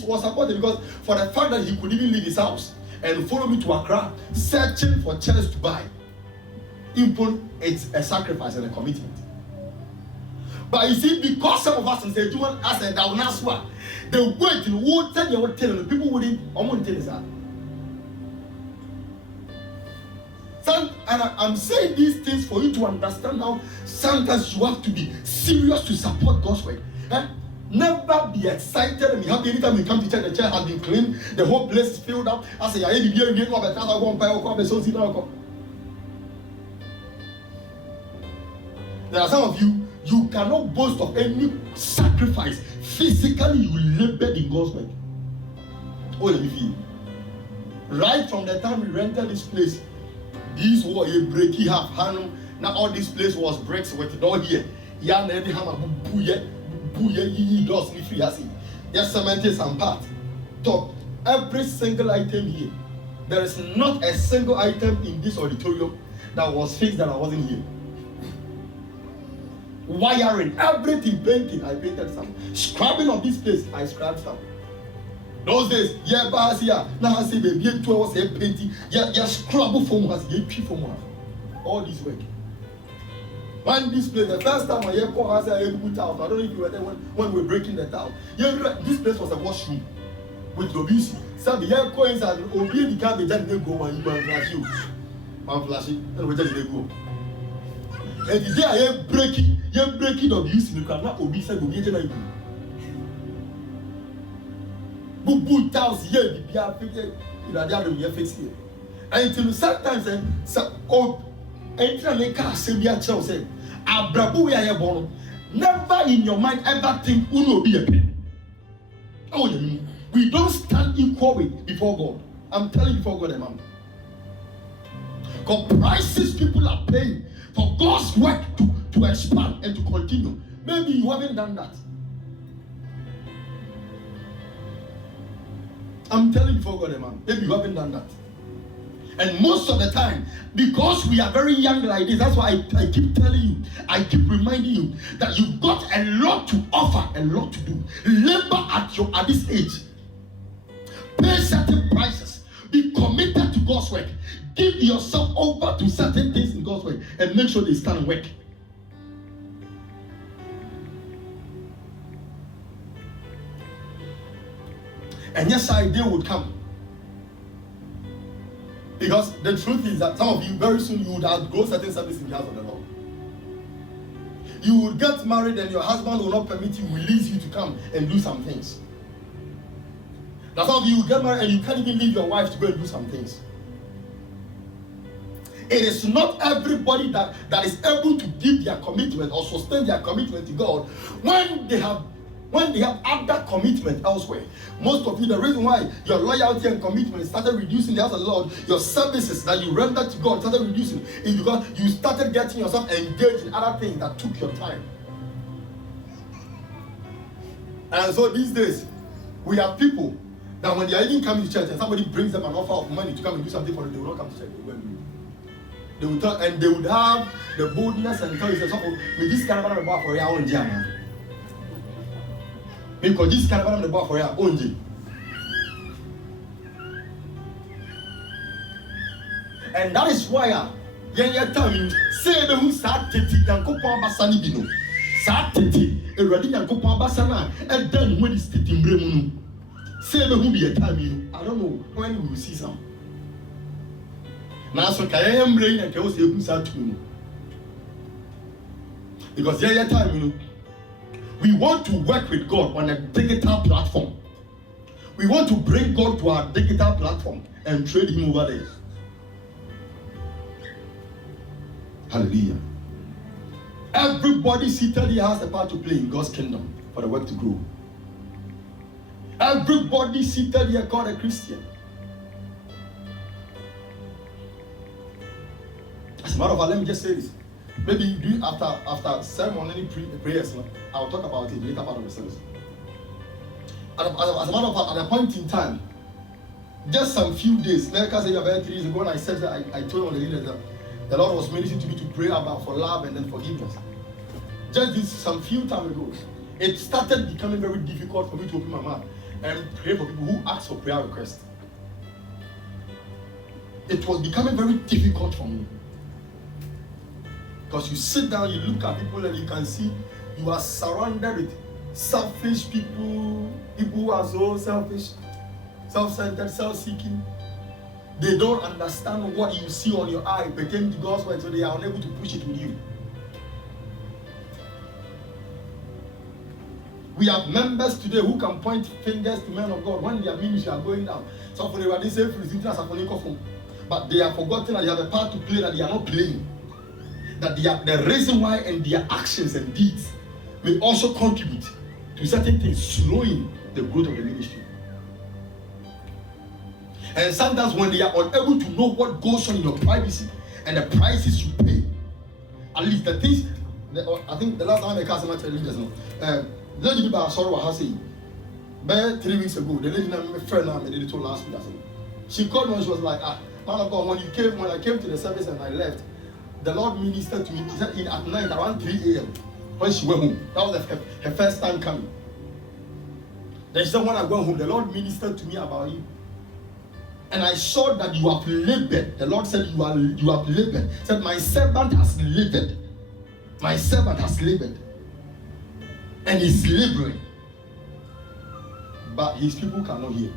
was supported because for the fact that he could even leave his house and follow me to Accra, searching for chairs to buy. It's a sacrifice and a commitment. But you see, because some of us and say, "Do us and down as well." The wait in water, you would tell them, people wouldn't tell us that. And I'm saying these things for you to understand how sometimes you have to be serious to support God's work. Never be excited and be happy anytime you come to church. The church has been clean, the whole place is filled up. I say, there are some of you cannot boast of any sacrifice. Physically, you labored in God's work. Oh, let me feel. Right from the time we rented this place, these were a breaky half, Now all this place was bricks with door here. Yeah, Nedi Hammer, Booye, doors, if you see. Yes, cement is some part. Top every single item here. There is not a single item in this auditorium that was fixed that I wasn't here. Wiring, everything, painting, I painted some. Scrubbing of this place, I scrubbed some. Those days, yeah, but here, now I say, baby, 2 hours, painting, yeah, scrub from us, yeah, tree from us. All this work. When this place, the first time I hear Paul has a good house, I don't know if you were there when we were breaking the towel. Yeah, this place was a washroom with Lobisi. So the air coins and Obi the car they just go and you and flash you. Man flash it, and we just go. And the day I hear breaking of use, you cannot Obi said Obi just like Bubu towels here, the are fixed, you know, they are the fixed here. And until sometimes, enter the car, say, be a child, say, Abrabu, we are born. Never in your mind ever think, who will be a pen. Oh, we don't stand equal before God. I'm telling you before God, man. God prices people are paying for God's work to expand and to continue. Maybe you haven't done that. I'm telling you before God, man. Maybe you haven't done that. And most of the time, because we are very young like this, that's why I keep telling you, I keep reminding you that you've got a lot to offer, a lot to do. Labor at this age. Pay certain prices. Be committed to God's work. Give yourself over to certain things in God's work and make sure they stand and work. And yes, idea would come. Because the truth is that some of you, very soon, you would outgrow certain service in the house of the Lord. You would get married and your husband will not permit you, release you to come and do some things. Now some of you will get married and you can't even leave your wife to go and do some things. It is not everybody that is able to give their commitment or sustain their commitment to God when they have other commitment elsewhere. Most of you, the reason why your loyalty and commitment started reducing in the house of the Lord, your services that you render to God started reducing, is because you started getting yourself engaged in other things that took your time. And so these days, we have people that when they are even coming to church and somebody brings them an offer of money to come and do something for them, they will not come to church. They will tell, and they would have the boldness and tell you, with this kind of bar for your own jam. Because this kind of bar for your own jam. And that is why you tell me, say the who sat titi and coupon basani bino. Sat titi, a ready and coupon basana, and then when it's titi bremunu. Say the who be a time, I don't know when we will see some. Now, so I am brain and chaos able to because there time, we want to work with God on a digital platform. We want to bring God to our digital platform and trade Him over there. Hallelujah. Everybody seated here has a part to play in God's kingdom for the work to grow. Everybody seated here called a Christian. As a matter of fact, let me just say this. Maybe do after ceremonial prayers, I'll talk about it later part of the service. As a matter of fact, at a point in time, just some few days, like I said about 3 years ago, when I said that I told the leaders that the Lord was ministering to me to pray about for love and then forgiveness. Just this some few time ago, it started becoming very difficult for me to open my mouth and pray for people who ask for prayer requests. It was becoming very difficult for me. Because you sit down, you look at people and you can see you are surrounded with selfish people, people who are so selfish, self-centered, self-seeking. They don't understand what you see on your eye pertaining to God's word, so they are unable to push it with you. We have members today who can point fingers to men of God when their ministry are going down. So for the say but they have forgotten that they have a part to play that they are not playing. That they are the reason why and their actions and deeds may also contribute to certain things, slowing the growth of the ministry. And sometimes when they are unable to know what goes on in your privacy and the prices you pay At least the things. I think the last time I cast my leaders now. Lady people sorry what I say. But 3 weeks ago, the lady my friend now made it told last week. She called me and she was like, man of God, when I came to the service and I left, the Lord ministered to me. He said at night around 3 a.m. when she went home. That was her first time coming. Then she said when I went home, the Lord ministered to me about you. And I saw that you have labored. The Lord said you have labored. He said my servant has labored. My servant has labored. And he's laboring. But his people cannot hear.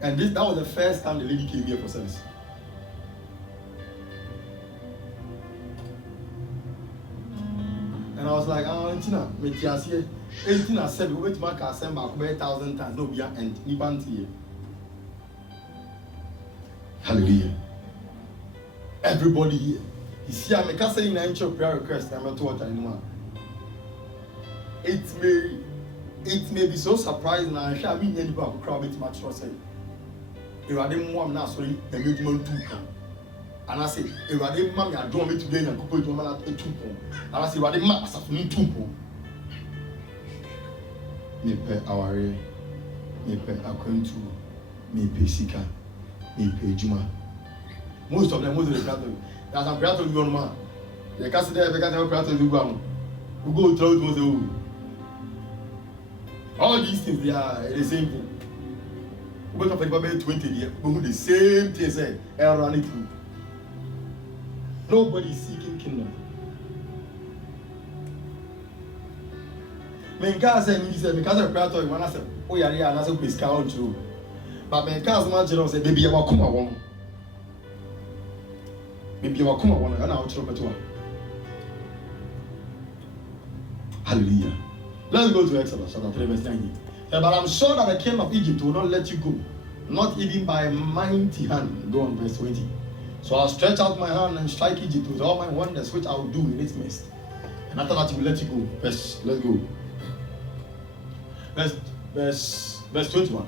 And that was the first time the lady came here for service. And I was like, Antina, Metiasie, 18 I said, we wait mark ourselves back 1,000 times. No, we are and Nibanti. Hallelujah. Everybody here. You see, I'm a saying an inch of prayer request. I'm not taught anymore. It may be so surprising. I shall be anybody who crowd it much for say. If I didn't want now, sorry, the movement too. And I say, if I didn't mammy, I don't want me to gain a couple of months at 2 pounds. And I say, if I didn't map myself in 2 pounds. Me pay our me pay account to me pay Sika, me pay Juma. Most of the creators. There's some creators who go man. The cast there, the creators who go. We go through it most. All these things, they are the same thing. We go to about 20 years, we do the same thing, say, and run it through. Nobody is seeking kingdom. Men can't say, me say, because of creator, when I say, oh yeah, and I say, please count through. But men can't imagine, say, baby, you are come on. Maybe you are come on, and I'll chop it. Hallelujah. Let's go to Exodus chapter 3, verse 19. But I'm sure that the king of Egypt will not let you go, not even by a mighty hand. Go on, verse 20. So I'll stretch out my hand and strike Egypt with all my wonders, which I will do in its midst. And after that, he will let you go. Let's go. Verse 21.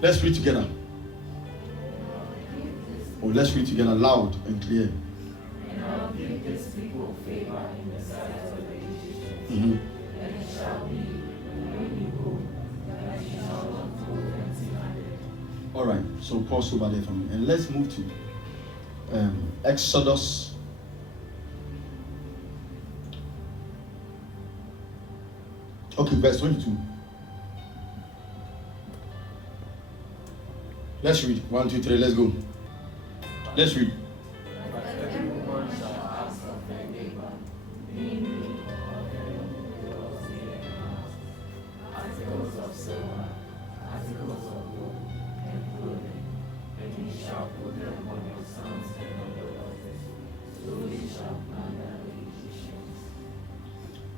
Let's read together. Oh, let's read together loud and clear. And I'll give this people favor in the sight of the Egyptians. And it shall be when you go that you shall not go empty-handed. All right, so pause over there for me. And let's move to Exodus. Okay, verse 22. Let's read. 1, 2, 3, let's go. Let's read. But everyone shall ask of their neighbor, namely of their articles in their house, articles of silver, articles of gold, and clothing, and ye shall put them on your sons and on your daughters, so ye shall plunder the Egyptians.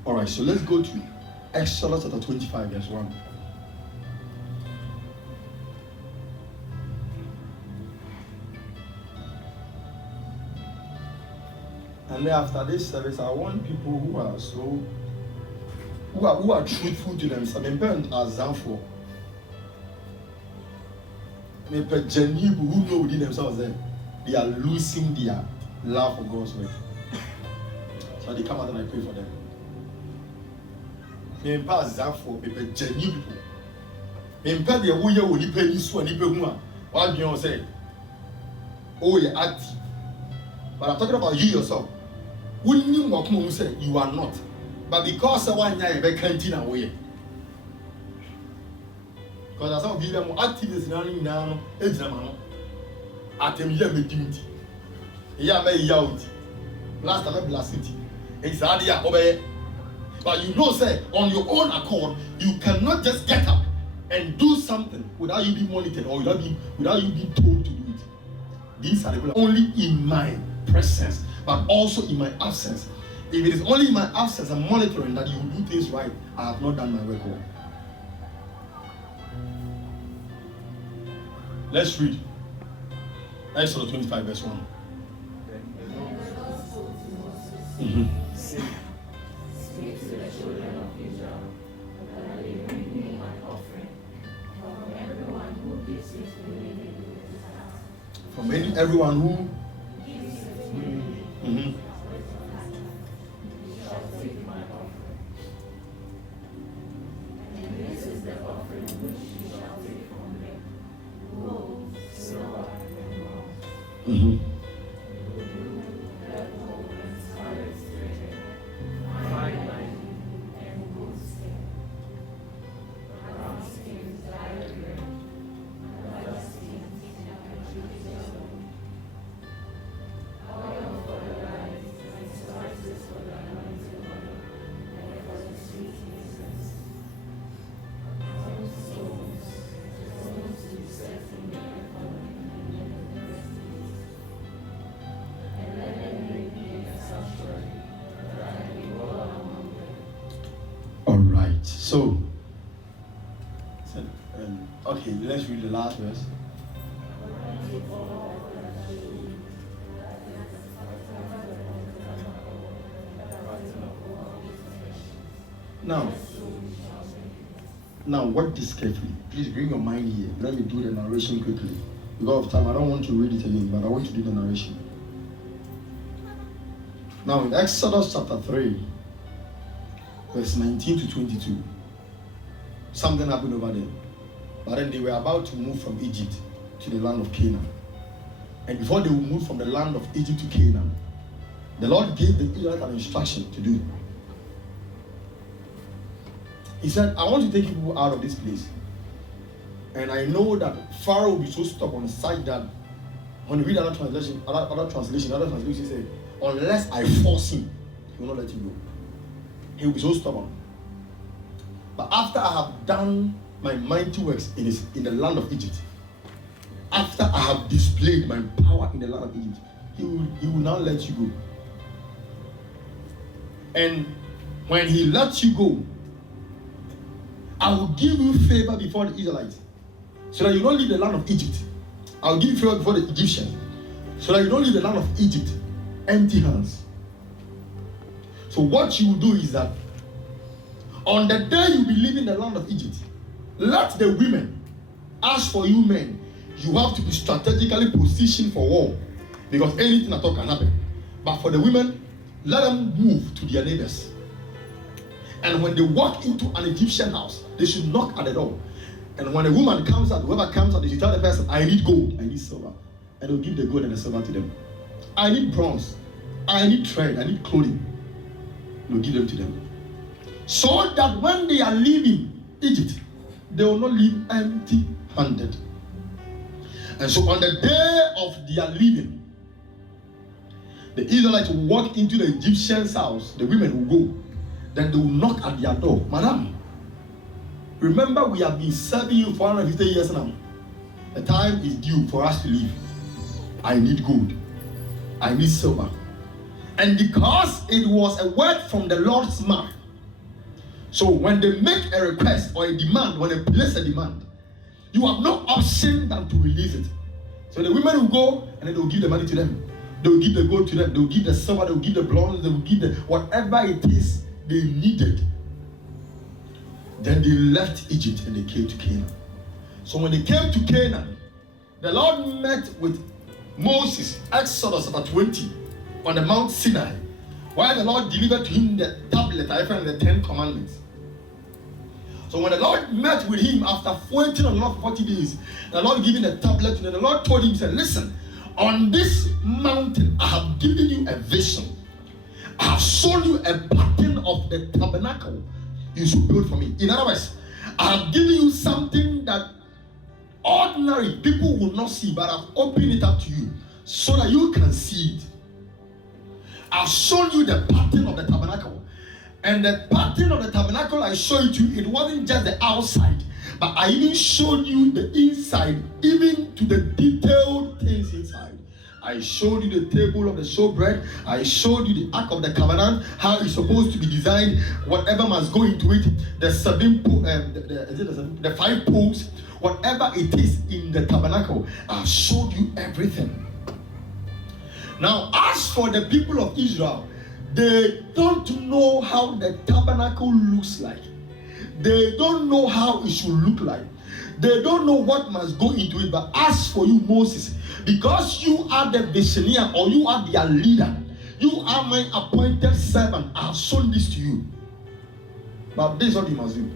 All right, so let's go to Exodus chapter 25, verse 1. And then after this service, I want people who are truthful to themselves. My parents are Zanfo. My parents who know within themselves that they are losing their love for God's work. So they come out and I pray for them. My parents are Zanfo. My parents genuine people. My parents they are who you pay this one, you pay who? What do you say? Oh, you're active. But I'm talking about you yourself. When you walk home, say you are not, but because one year you can't away. Because some people are activists now, age man. At them, you have duty. You have a out. Last time, I blast it. It's idea obey. But you know, say on your own accord, you cannot just get up and do something without you being monitored or without you being told to do it. These are the only in my presence, but also in my absence. If it is only in my absence and monitoring that you will do things right, I have not done my work well. Let's read Exodus 25, verse 1. Speak to the children of Israel, that they bring me my offering from everyone who gives it willingly with his heart. From everyone who gives it willingly Mm-hmm. All right. So, okay, let's read the last verse. Now, watch this carefully. Please bring your mind here. Let me do the narration quickly. Because of time, I don't want to read it again, but I want to do the narration. Now, in Exodus chapter 3, verse 19 to 22, something happened over there. But then they were about to move from Egypt to the land of Canaan. And before they would move from the land of Egypt to Canaan, the Lord gave the Israelites an instruction to do. He said, I want to take people out of this place. And I know that Pharaoh will be so stuck on the side that when you read other translation say, unless I force him, he will not let you go. He will be so stubborn. But after I have done my mighty works in the land of Egypt, after I have displayed my power in the land of Egypt, he will now let you go. And when he lets you go, I will give you favor before the Israelites, so that you don't leave the land of Egypt. I will give you favor before the Egyptians, so that you don't leave the land of Egypt empty hands. So what you will do is that on the day you will be leaving the land of Egypt, let the women, as for you men, you have to be strategically positioned for war, because anything at all can happen. But for the women, let them move to their neighbors. And when they walk into an Egyptian house, they should knock at the door. And when a woman comes out, whoever comes out, they should tell the person, I need gold, I need silver. And they'll give the gold and the silver to them. I need bronze, I need thread, I need clothing. They'll give them to them. So that when they are leaving Egypt, they will not leave empty-handed. And so on the day of their leaving, the Israelites will walk into the Egyptian's house, the women will go. Then they will knock at their door. Madam, remember we have been serving you for 150 years now. The time is due for us to leave. I need gold. I need silver. And because it was a word from the Lord's mouth, so when they make a request or a demand, when they place a demand, you have no option than to release it. So the women will go and then they will give the money to them. They will give the gold to them. They will give the silver. They will give the bronze. They will give the whatever it is they needed. Then they left Egypt and they came to Canaan. So when they came to Canaan, the Lord met with Moses, Exodus chapter 20, on the Mount Sinai, while the Lord delivered to him the tablet, the 10 Commandments. So when the Lord met with him after waiting on the Lord for 40 days, the Lord gave him the tablet, and the Lord told him, he said, listen, on this mountain I have given you a vision. I have shown you a pattern of the tabernacle you should build for me. In other words, I have given you something that ordinary people will not see, but I've opened it up to you so that you can see it. I've shown you the pattern of the tabernacle. And the pattern of the tabernacle I showed you, it wasn't just the outside, but I even showed you the inside, even to the detailed things inside. I showed you the table of the showbread. I showed you the Ark of the Covenant, how it's supposed to be designed, whatever must go into it, the 5 poles, whatever it is in the tabernacle. I showed you everything. Now, as for the people of Israel, they don't know how the tabernacle looks like. They don't know how it should look like. They don't know what must go into it. But as for you, Moses, because you are the visioneer or you are their leader, you are my appointed servant. I have shown this to you. But this is what you must do.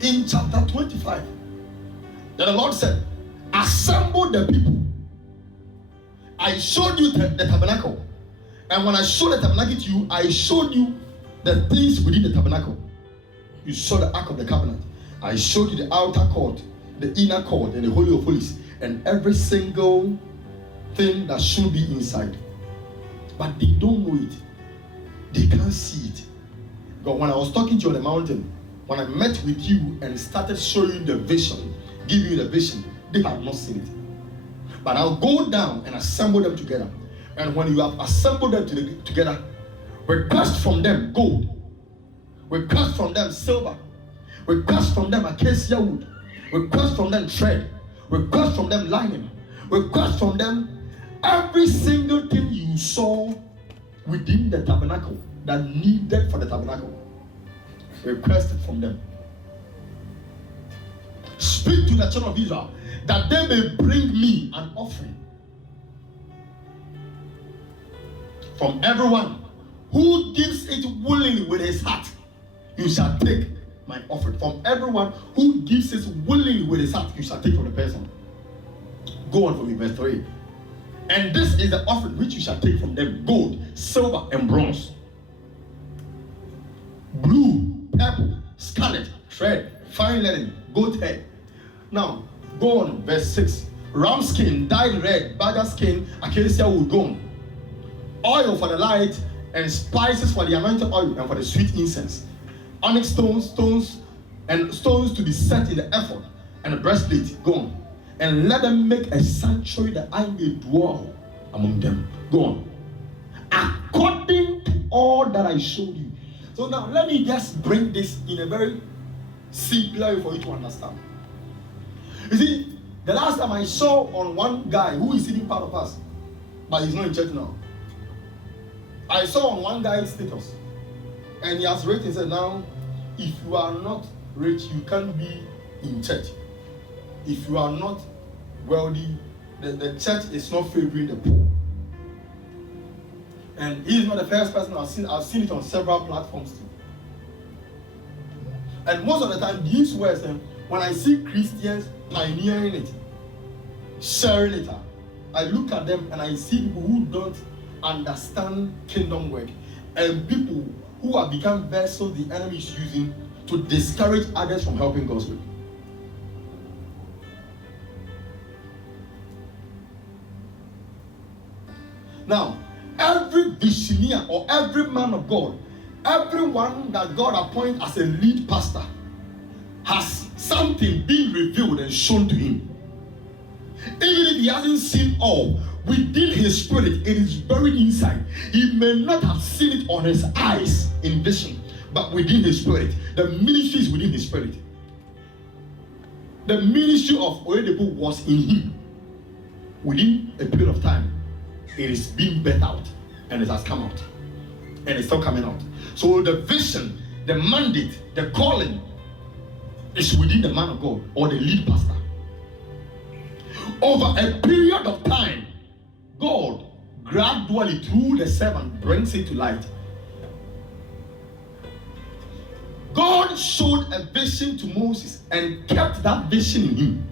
In chapter 25, the Lord said, assemble the people. I showed you the tabernacle. And when I showed the tabernacle to you, I showed you the things within the tabernacle. You saw the Ark of the Covenant. I showed you the outer court, the inner court, and the Holy of Holies, and every single thing that should be inside. But they don't know it. They can't see it. But when I was talking to you on the mountain, when I met with you and started showing the vision, giving you the vision, they have not seen it. But I'll go down and assemble them together. And when you have assembled them together, request from them gold, request from them silver, request from them acacia wood, request from them thread, request from them linen, request from them every single thing you saw within the tabernacle that needed for the tabernacle. Request it from them. Speak to the children of Israel that they may bring me an offering. From everyone who gives it willingly with his heart, you shall take my offering. From everyone who gives it willingly with his heart, you shall take from the person. Go on for me, verse 3. And this is the offering which you shall take from them: gold, silver, and bronze, blue, purple, scarlet, thread, fine linen, goat hair. Now, go on, verse 6. Ram skin, dyed red, badger skin, acacia wood, go on. Oil for the light, and spices for the anointing oil and for the sweet incense. Onyx stones to be set in the ephod and the breastplate, go on. And let them make a sanctuary that I may dwell among them. Go on. According to all that I showed you. So now let me just bring this in a very simpler way for you to understand. You see, the last time I saw on one guy who is sitting part of us, but he's not in church now. I saw on one guy's status, and he has written, said, now, if you are not rich, you can't be in church. If you are not wealthy, the church is not favoring the poor. And he is not the first person I've seen it on several platforms too. And most of the time, these words, when I see Christians pioneering it, sharing it, I look at them and I see people who don't understand kingdom work, and people who have become vessels the enemy is using to discourage others from helping God's work. Now, every visioneer or every man of God, everyone that God appoints as a lead pastor, has something being revealed and shown to him. Even if he hasn't seen all, within his spirit, it is buried inside. He may not have seen it on his eyes in vision, but within his spirit. The ministry is within his spirit. The ministry of Oyedepo was in him. Within a period of time, it is being birthed out, and it has come out, and it's still coming out. So the vision, the mandate, the calling is within the man of God or the lead pastor. Over a period of time, God gradually through the servant brings it to light. God showed a vision to Moses and kept that vision in him.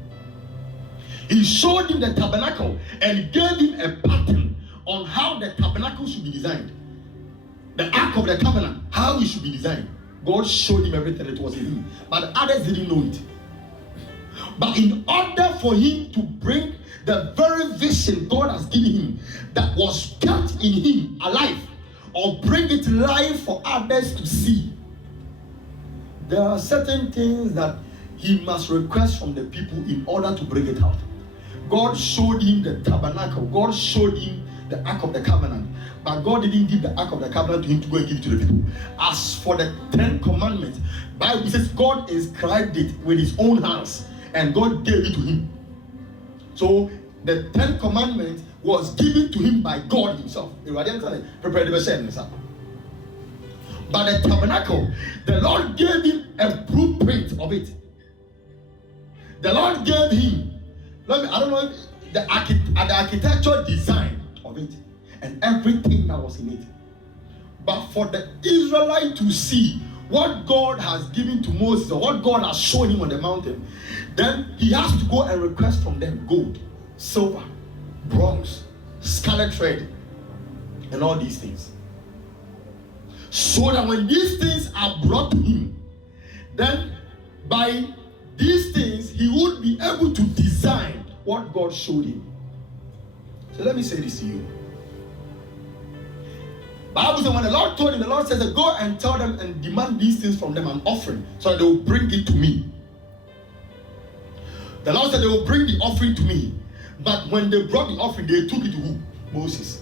He showed him the tabernacle and gave him a pattern on how the tabernacle should be designed. The Ark of the Covenant, how it should be designed. God showed him everything that was in him, but others didn't know it. But in order for him to bring the very vision God has given him that was kept in him alive, or bring it live for others to see, there are certain things that he must request from the people in order to bring it out. God showed him the tabernacle. God showed him the Ark of the Covenant. But God didn't give the Ark of the Covenant to him to go and give it to the people. As for the 10 Commandments, Bible says God inscribed it with his own hands, and God gave it to him. So the 10 Commandments was given to him by God himself. But the tabernacle, the Lord gave him a blueprint of it. The Lord gave him, I don't know, the architectural design of it and everything that was in it. But for the Israelite to see what God has given to Moses or what God has shown him on the mountain, Then he has to go and request from them gold, silver, bronze, scarlet thread, and all these things. So that when these things are brought to him, then by these things he would be able to design what God showed him. So let me say this to you. Bible says when the Lord told him, the Lord says, go and tell them and demand these things from them, an offering, so that they will bring it to me. The Lord said they will bring the offering to me. But when they brought the offering, they took it to who? Moses.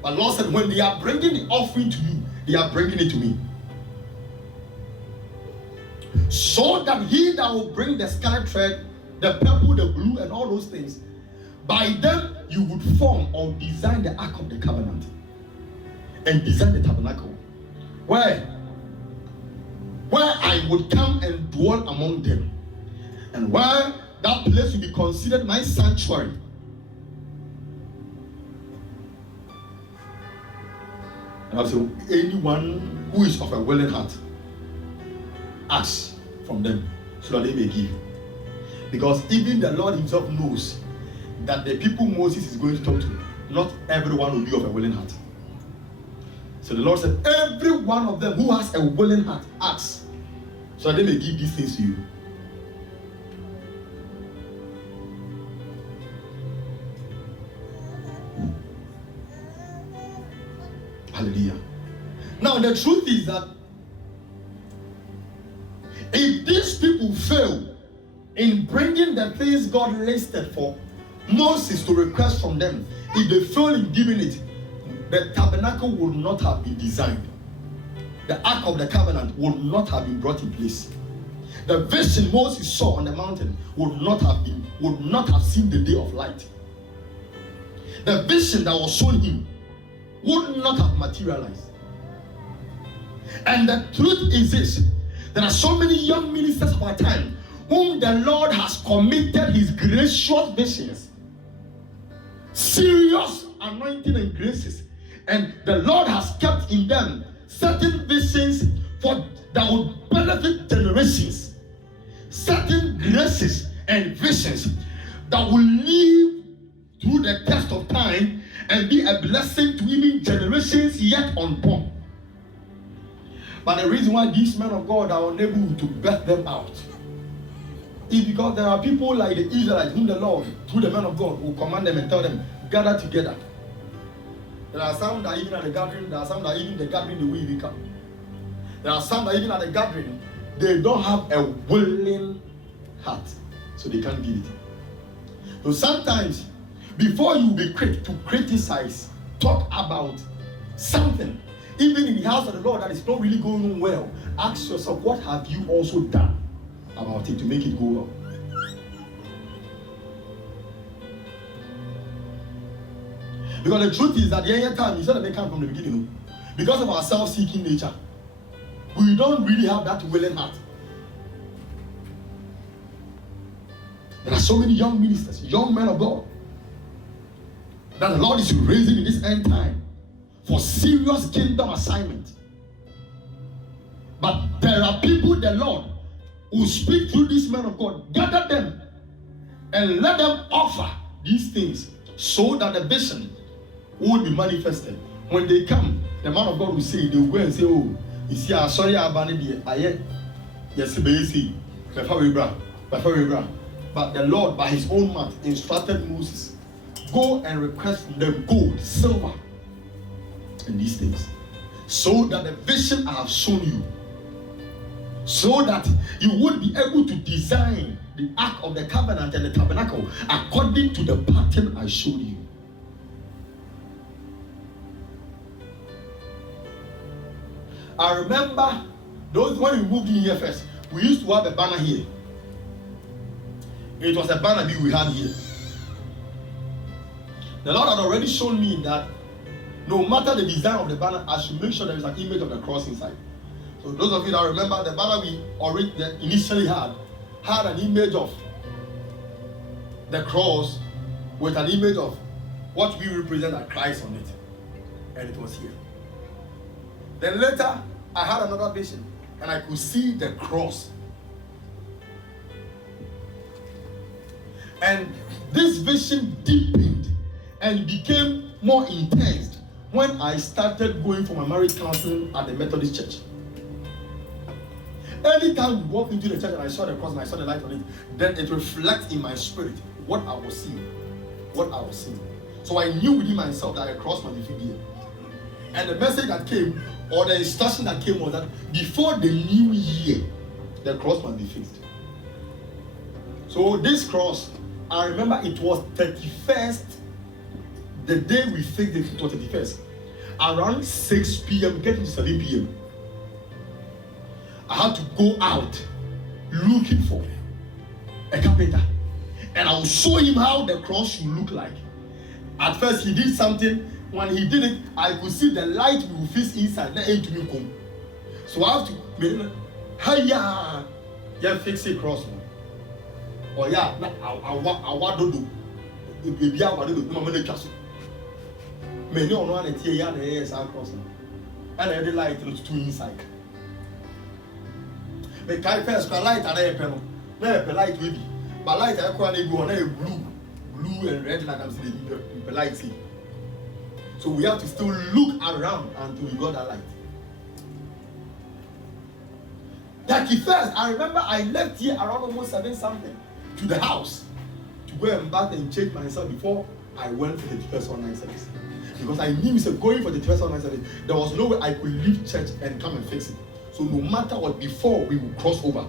But the Lord said, when they are bringing the offering to you, they are bringing it to me. So that he that will bring the scarlet thread, the purple, the blue, and all those things, by them you would form or design the Ark of the Covenant and design the tabernacle, where I would come and dwell among them, and where that place will be considered my sanctuary. And also, anyone who is of a willing heart, ask from them so that they may give. Because even the Lord himself knows that the people Moses is going to talk to, not everyone will be of a willing heart. So the Lord said, every one of them who has a willing heart, ask so that they may give these things to you. Hallelujah. Now the truth is that if these people fail in bringing the things God listed for Moses to request from them, if they fail in giving it, the tabernacle would not have been designed. The Ark of the Covenant would not have been brought in place. The vision Moses saw on the mountain would not have seen the day of light. The vision that was shown him would not have materialized. And the truth is this: there are so many young ministers of our time whom the Lord has committed his gracious visions, serious anointing and graces, and the Lord has kept in them certain visions that would benefit generations, certain graces and visions that will live through the test of time and be a blessing to even generations yet unborn. But the reason why these men of God are unable to birth them out is because there are people like the Israelites whom the Lord, through the men of God, will command them and tell them, gather together. There are some that even at the gathering, there are some that even the gathering the way they come. There are some that even at the gathering, they don't have a willing heart, so they can't give it. So sometimes, before you be quick to criticize, talk about something, even in the house of the Lord that is not really going on well, ask yourself, what have you also done about it to make it go well? Because the truth is that the end time, instead of they come from the beginning, because of our self-seeking nature, we don't really have that willing heart. There are so many young ministers, young men of God, that the Lord is raising in this end time for serious kingdom assignment. But there are people the Lord who speak through these men of God, gather them and let them offer these things so that the vision will be manifested. When they come, the man of God will say, they will go and say, oh, you see, I'm sorry, but the Lord, by his own mouth, instructed Moses, go and request from them gold, silver, and these things, so that the vision I have shown you, so that you would be able to design the Ark of the Covenant and the tabernacle according to the pattern I showed you. I remember those when we moved in here first, we used to have a banner here. It was a banner we had here. The Lord had already shown me that no matter the design of the banner, I should make sure there is an image of the cross inside. So those of you that remember, the banner we initially had an image of the cross with an image of what we represent as Christ on it. And it was here. Then later, I had another vision and I could see the cross And this vision deepened and became more intense when I started going for my marriage counseling at the Methodist Church. Anytime we walk into the church and I saw the cross and I saw the light on it, then it reflects in my spirit what I was seeing. What I was seeing. So I knew within myself that a cross must be fixed here. And the message that came, or the instruction that came, was that before the new year, the cross must be fixed. So this cross, I remember it was 31st, the day we fixed it, it was 31st. Around 6 p.m., getting to 7 p.m. I had to go out looking for a carpenter. And I will show him how the cross should look like. At first, he did something. When he did it, I could see the light will fix inside. So I have to, hiya, yeah, fix it cross. Or yeah, I want to do. Baby, I want to do. Many on one and tear the air cross. And I did light to inside. The guy first light and a panel. Never light with me. But light I can't go on a blue and red like I'm saying the light. So we have to still look around until we got that light. 31st, I remember I left here around almost 7 something to the house to go and bath and change myself before I went for the first online service. Because I knew instead going for the first online service, there was no way I could leave church and come and fix it. So no matter what, before we will cross over,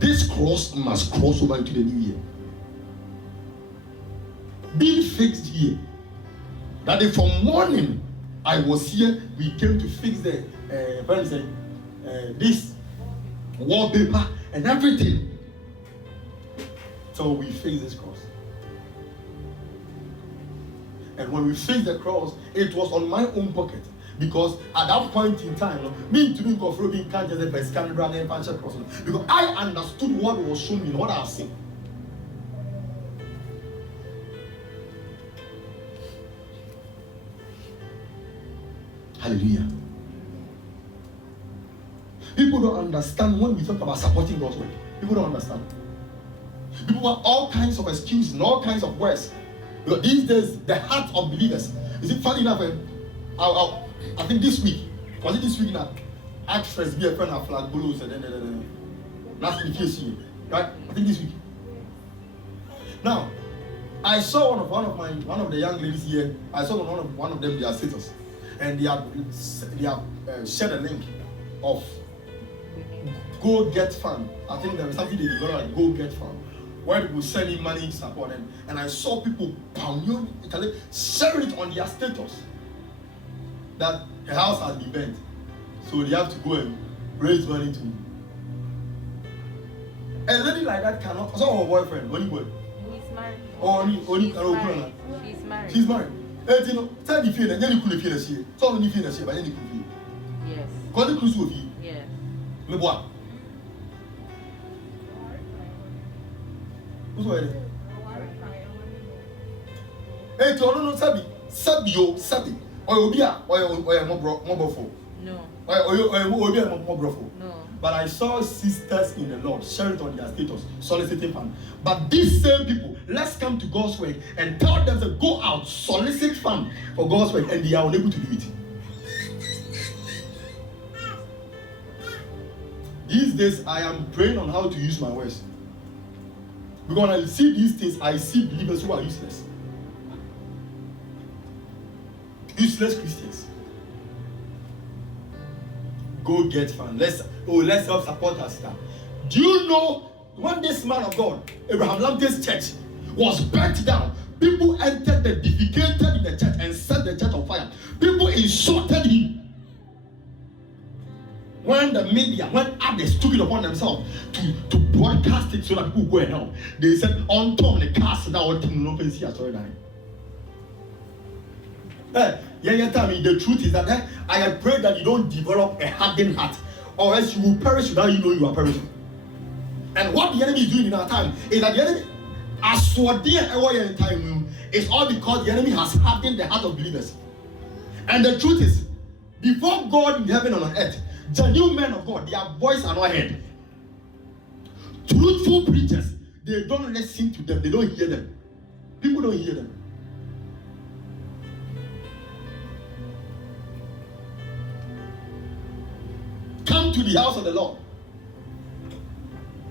this cross must cross over into the new year. Being fixed here. That day from morning, I was here, we came to fix the, this wallpaper and everything. So we fixed this cross. And when we fixed the cross, it was on my own pocket. Because at that point in time, me to be confronting can't just by scanning around and punch across. Because I understood what was shown me, what I've seen. Hallelujah. People don't understand when we talk about supporting God's work. People don't understand. People want all kinds of excuses and all kinds of words. Because these days, the heart of believers. Is it funny enough? I think this week, was it this week now? Actress be a friend of flag balloons and then nothing case here. Right? I think this week. Now, I saw one of the young ladies here. I saw one of them their status. And they have shared a link of Go Get Fund. I think there is something they developed like Go Get Fund, where people sending money support them. And I saw people sharing it on their status that her house has been burnt, so they have to go and raise money to. A lady like that cannot. I saw her boyfriend, only boy. He's married. She's married. She's married. You know, tell the feeling, then you could feel the shit. So when you feel the shit, but then you could feel. Yes. Call the cruise with you. Yes. Me boy. Who's wearing? Hey, no, Sabi. Or mobile. No. No. But I saw sisters in the Lord share it on their status, soliciting funds. But these same people, let's come to God's work and tell them to go out, solicit funds for God's work, and they are unable to do it. These days, I am praying on how to use my words. Because when I see these things, I see believers who are useless. Useless Christians. Go get fun. Let's help support our sister. Do you know when this man of God, Abraham Lamte's church, was burnt down? People entered the defecated in the church and set the church on fire. People insulted him. When the media, when others took it upon themselves to broadcast it so that people go and help, they said, "On top the cast that all thing no fancy as well." Tell me the truth is that I have prayed that you don't develop a hardened heart, or else you will perish without you know you are perishing. And what the enemy is doing in our time is that the enemy, as for dear in time, is all because the enemy has hardened the heart of believers. And the truth is, before God in heaven and on earth, genuine men of God, their voice are not heard. Truthful preachers, they don't listen to them. They don't hear them. People don't hear them. Come to the house of the Lord.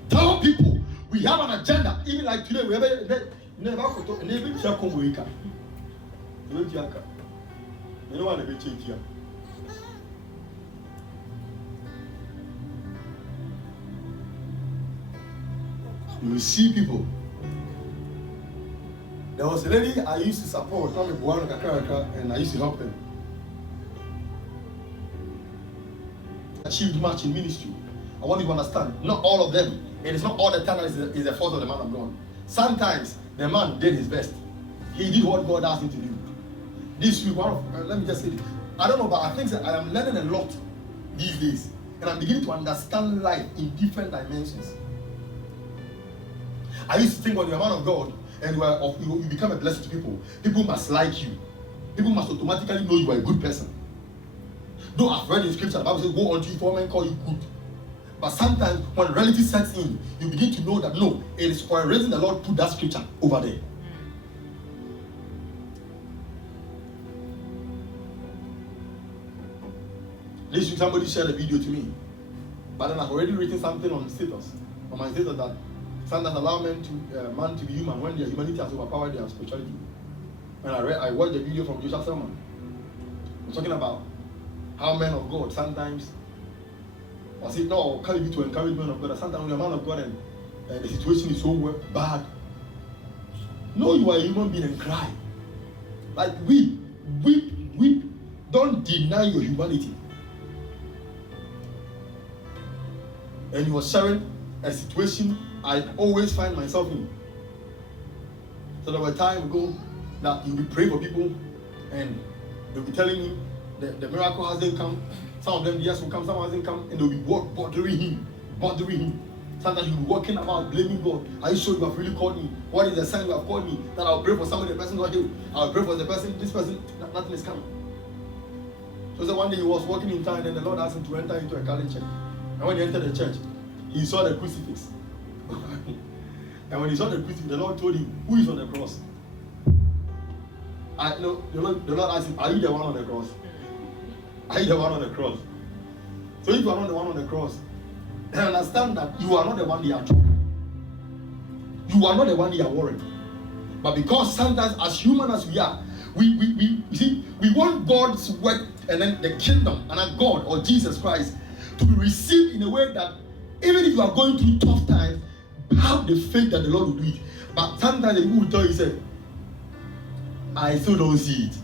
Tell people we have an agenda. Even like today, we have a never go to never check on week. You know what I mean? Here. You will see people. There was a lady I used to support, and I used to help them. Achieved much in ministry. I want you to understand, not all of them. It is not all the time that is the fault of the man of God. Sometimes the man did his best. He did what God asked him to do. This week, let me just say this. I don't know, but I think that I am learning a lot these days. And I'm beginning to understand life in different dimensions. I used to think when you're a man of God and you become a blessing to people, people must like you. People must automatically know you are a good person. Though I've read in scripture, the Bible says, go unto you for men call you good. But sometimes when reality sets in, you begin to know that no, it is for a reason the Lord put that scripture over there. This week somebody shared a video to me, but then I've already written something on status, on my status, that sometimes allow man to be human when their humanity has overpowered their spirituality. And I watched the video from Joshua Selman. I'm talking about how men of God sometimes, I say no, can you be to encourage men of God? That sometimes when you're a man of God and the situation is so bad, know you are a human being and cry. Like weep. Don't deny your humanity. And you were sharing a situation I always find myself in. So there were times ago that you'll be praying for people and they'll be telling him the miracle hasn't come. Some of them yes will come, some hasn't come, and they'll be bothering him. Sometimes you'll be walking about blaming God. Are you sure you have really called me? What is the sign you have called me? That I'll pray for somebody, the person got healed. I'll pray for the person, this person, nothing is coming. So one day he was walking in town and the Lord asked him to enter into a Catholic church. And when he entered the church, he saw the crucifix. And when he saw the crucifix, the Lord told him, who is on the cross? The Lord asked him, are you the one on the cross? Are you the one on the cross? So if you are not the one on the cross, then understand that you are not the one they are talking. You are not the one they are worried. But because sometimes as human as we are, we want God's work and then the kingdom and our God or Jesus Christ to be received in a way that even if you are going through tough times, have the faith that the Lord will do it. But sometimes the people will tell you, say, I still don't see it.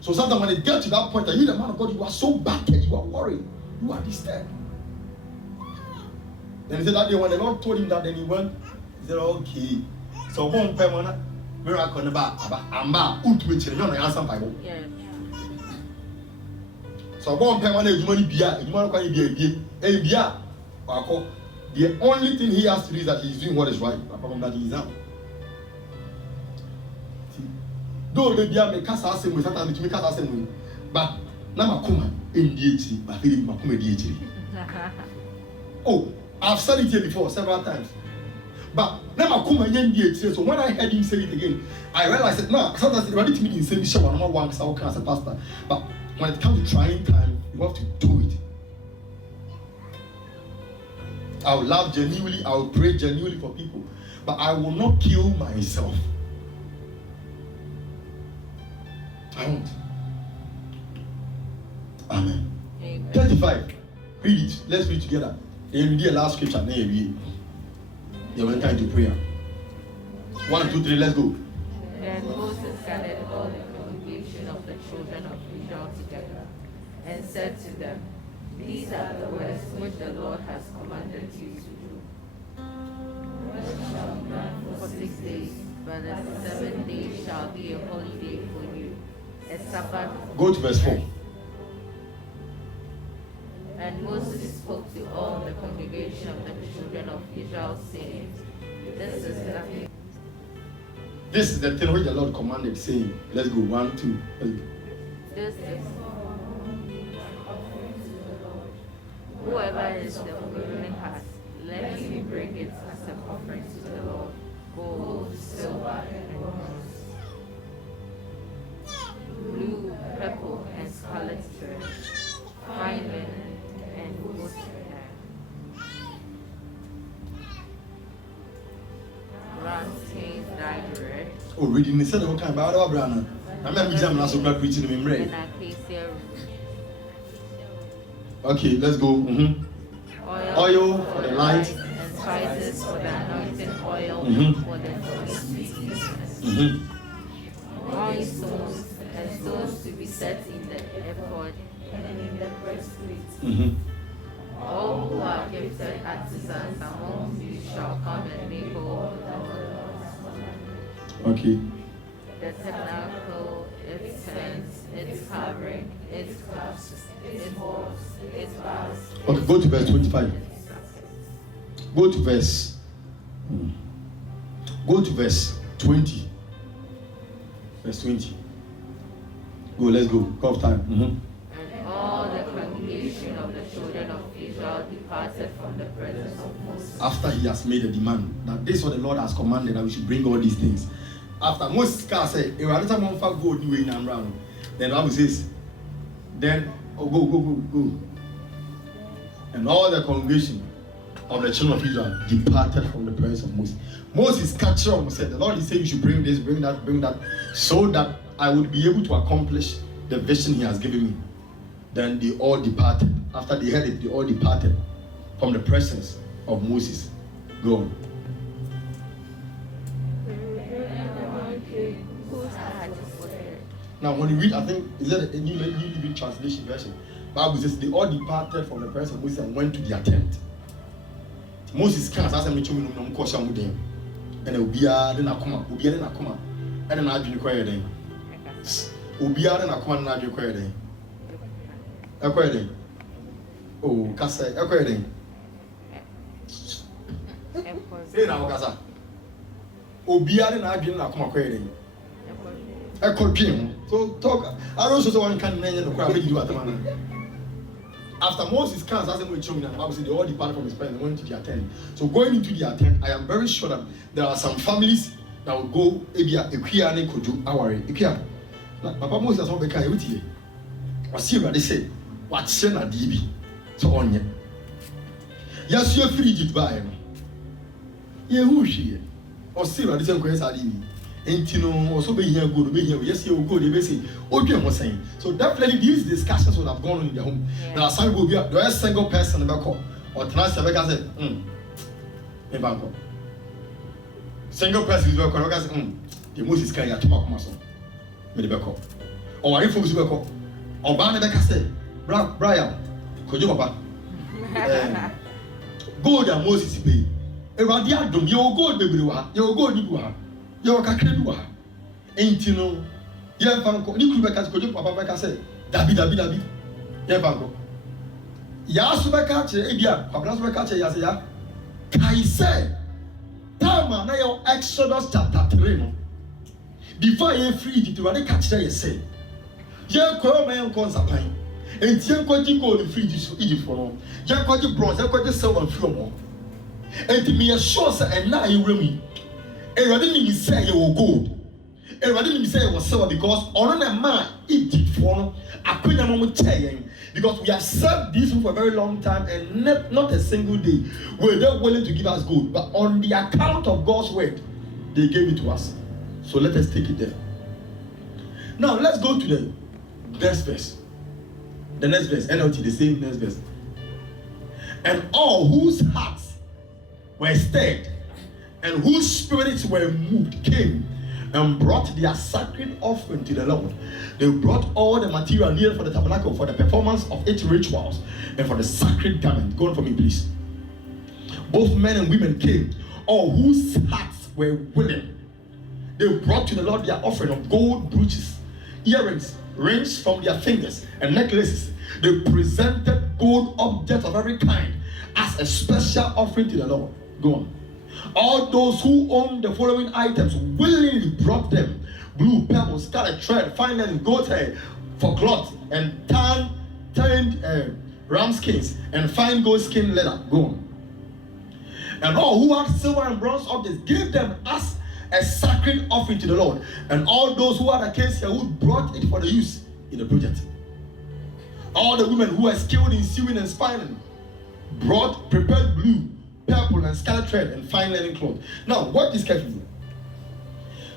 So sometimes when they get to that point, that you, the man of God, you are so battered, you are worried, you are disturbed. Then he said that day when the Lord told him that, then he went, he said, okay. So one permanent miracle about Amba, ultimate, no answer Bible. So one permanent money beer, you want to beer, the only thing he has to do is that he's doing what is right, apart from that he is now. Though the beer may cast us with sometimes to make us with, but now Makuma in DHC, but feeling Makuma DHC. Oh, I've said it here before several times. But now Makuma in DHC, so when I heard him say it again, I realized that no, sometimes it's ready to me in same show and I'm one so as a pastor. But when it comes to trying time, you have to do it. I will love genuinely, I will pray genuinely for people, but I will not kill myself. I won't. Amen. Amen. 35. Read it. Let's read together. Then read the last scripture. Then we went into prayer. 1, 2, 3. Let's go. Then Moses gathered all the congregation of the children of Israel together and said to them, these are the words which the Lord has commanded you to do. Rest shall be done for 6 days, but the 7th day shall be a holiday for you, a Sabbath. Go to verse 4. And Moses spoke to all the congregation of the children of Israel, saying, this is the thing which the Lord commanded, saying, let's go, 1, 2, let's go. This is whoever is the willing heart, Let him bring it as an offering to the Lord, gold, silver, and bronze, blue, purple, and scarlet thread, fine linen, and goat hair, ram-skins dyed red, Oh, reading the same kind of Bible, Brana. I'm not preaching in and the acacia root. Okay, let's go. Oil for the light. And spices for the anointing oil for the sweetness. All stones and stones to be set in the ephod and in the breastplate. All who are gifted artisans among you shall come and make all the Okay. the tabernacle, its tents, its covering, its clasps, its walls, its bars. Okay, go to verse 25. Go to verse. Go to verse 20. Verse 20. Go, let's go. Go of time. And all the congregation of the children of Israel departed from the presence of Moses. After he has made a demand that this is what the Lord has commanded, that we should bring all these things. After Moses said, then the Bible says, then go. And all the congregation of the children of Israel departed from the presence of Moses. Moses captured him and said, the Lord is saying you should bring this, bring that, so that I would be able to accomplish the vision he has given me. Then they all departed. After they heard it, they all departed from the presence of Moses. Go on. Now, when you read, I think, is that a New Living Translation version? Bible says they all departed from the presence of Moses and went to their tent. Moses can't ask me to me no cause am dem. And obia de na koma, and then I do require them. Obia de na koma na do require them. Require them. Oh, kasa, require them. Say na kasa. Obia de na do na koma require them. So talk. I don't know one can name the crowd. After Moses comes, as I'm showing that Bible says they all departed from his presence and went to their tent. So going into their tent, I am very sure that there are some families that will go ebia equia ne koju aware equia. Na Papa Moses has not been carried here. What see what they say? What say na dibi? So onye. Yes, you free Egypt by. Ye who she? Or see what they say kwesa dibi. And you know, also be here good, be here. Yes, you go. They say, "Okay, I'm saying." So definitely these discussions would have gone on in their home. Yeah. Now, some will be a single person about call or transfer. Like I said, in Bangkok, single person is about call. Like I said, the Moses carry a tomorrow, my son. Me the back call. Or if folks will call. Or Bana Becca said, "Brian, could you papa?" Go there, Moses be. Eradia dum, you go baby, you go dibuha. Yo kakreduwa enti no ye fanko ni kuru beka ko papa beka say dabi ye fanko ya su beka che ebia papa su beka che ya say ya kai say tama na your Exodus chapter 3 no before you free it to wale catch ye say ye ko ma en kon sapan enti en ko ji gold free Egypt for no ye ko ji bronze ye ko ji silver free mo enti me sure say en na ye remi Everybody need to say you will gold. Everybody need to say you will silver because on a man Egypt for because we have served these for a very long time and not a single day were they willing to give us gold. But on the account of God's word, they gave it to us. So let us take it there. Now let's go to the next verse. The next verse, NLT, the same next verse. And all whose hearts were stirred and whose spirits were moved came and brought their sacred offering to the Lord. They brought all the material needed for the tabernacle, for the performance of its rituals, and for the sacred garment. Go on for me, please. Both men and women came, all whose hearts were willing. They brought to the Lord their offering of gold brooches, earrings, rings from their fingers, and necklaces. They presented gold objects of every kind as a special offering to the Lord. Go on. All those who owned the following items willingly brought them: blue, purple, scarlet thread, fine linen, goat hair for cloth, and tanned ram skins, and fine goat skin leather. Go on. And all who had silver and bronze objects gave them as a sacred offering to the Lord. And all those who had acacia wood brought it for the use in the project. All the women who were skilled in sewing and spinning brought prepared blue, purple, and scarlet thread and fine linen cloth. Now, what is carefully?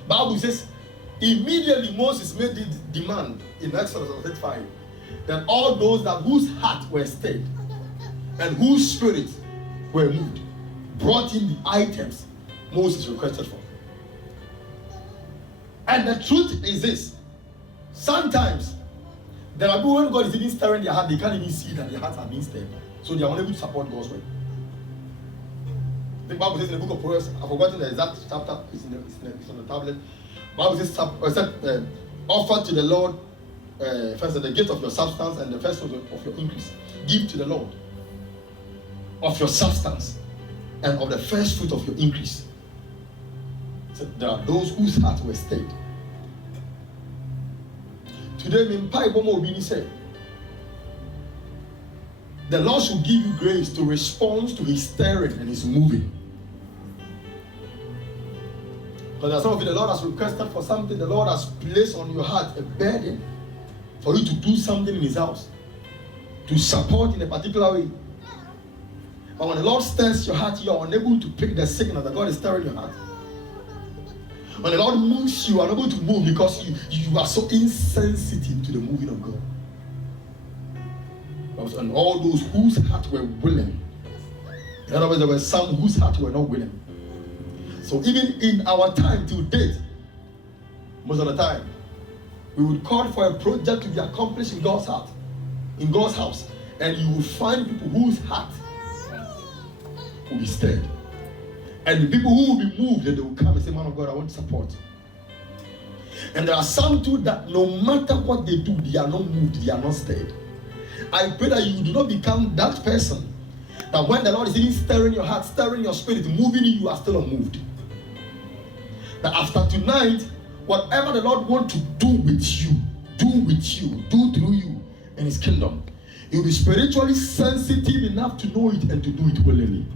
Bible says, immediately Moses made the demand in Exodus 35 that all those that whose heart were stirred and whose spirits were moved brought in the items Moses requested for. And the truth is this: sometimes there are people when God is even stirring their heart, they can't even see that their hearts are being stirred, so they are unable to support God's way. The Bible says in the book of Proverbs, I've forgotten the exact chapter, it's on the tablet. Bible says, offer to the Lord first the gift of your substance and the first fruit of your increase. Give to the Lord of your substance and of the first fruit of your increase. So there are those whose hearts were stirred. Today, the Lord should give you grace to respond to His stirring and His moving. But there are some of you, the Lord has requested for something, the Lord has placed on your heart a burden for you to do something in His house, to support in a particular way. But when the Lord stirs your heart, you are unable to pick the signal that God is stirring your heart. When the Lord moves, you are unable to move because you are so insensitive to the moving of God. And all those whose hearts were willing. In other words, there were some whose hearts were not willing. So even in our time till date, most of the time, we would call for a project to be accomplished in God's heart, in God's house, and you will find people whose heart will be stirred. And the people who will be moved, and they will come and say, man of God, I want to support. And there are some too that no matter what they do, they are not moved, they are not stirred. I pray that you do not become that person that when the Lord is even stirring your heart, stirring your spirit, moving you, you are still unmoved. That after tonight, whatever the Lord wants to do with you, do through you in His kingdom, you'll be spiritually sensitive enough to know it and to do it willingly.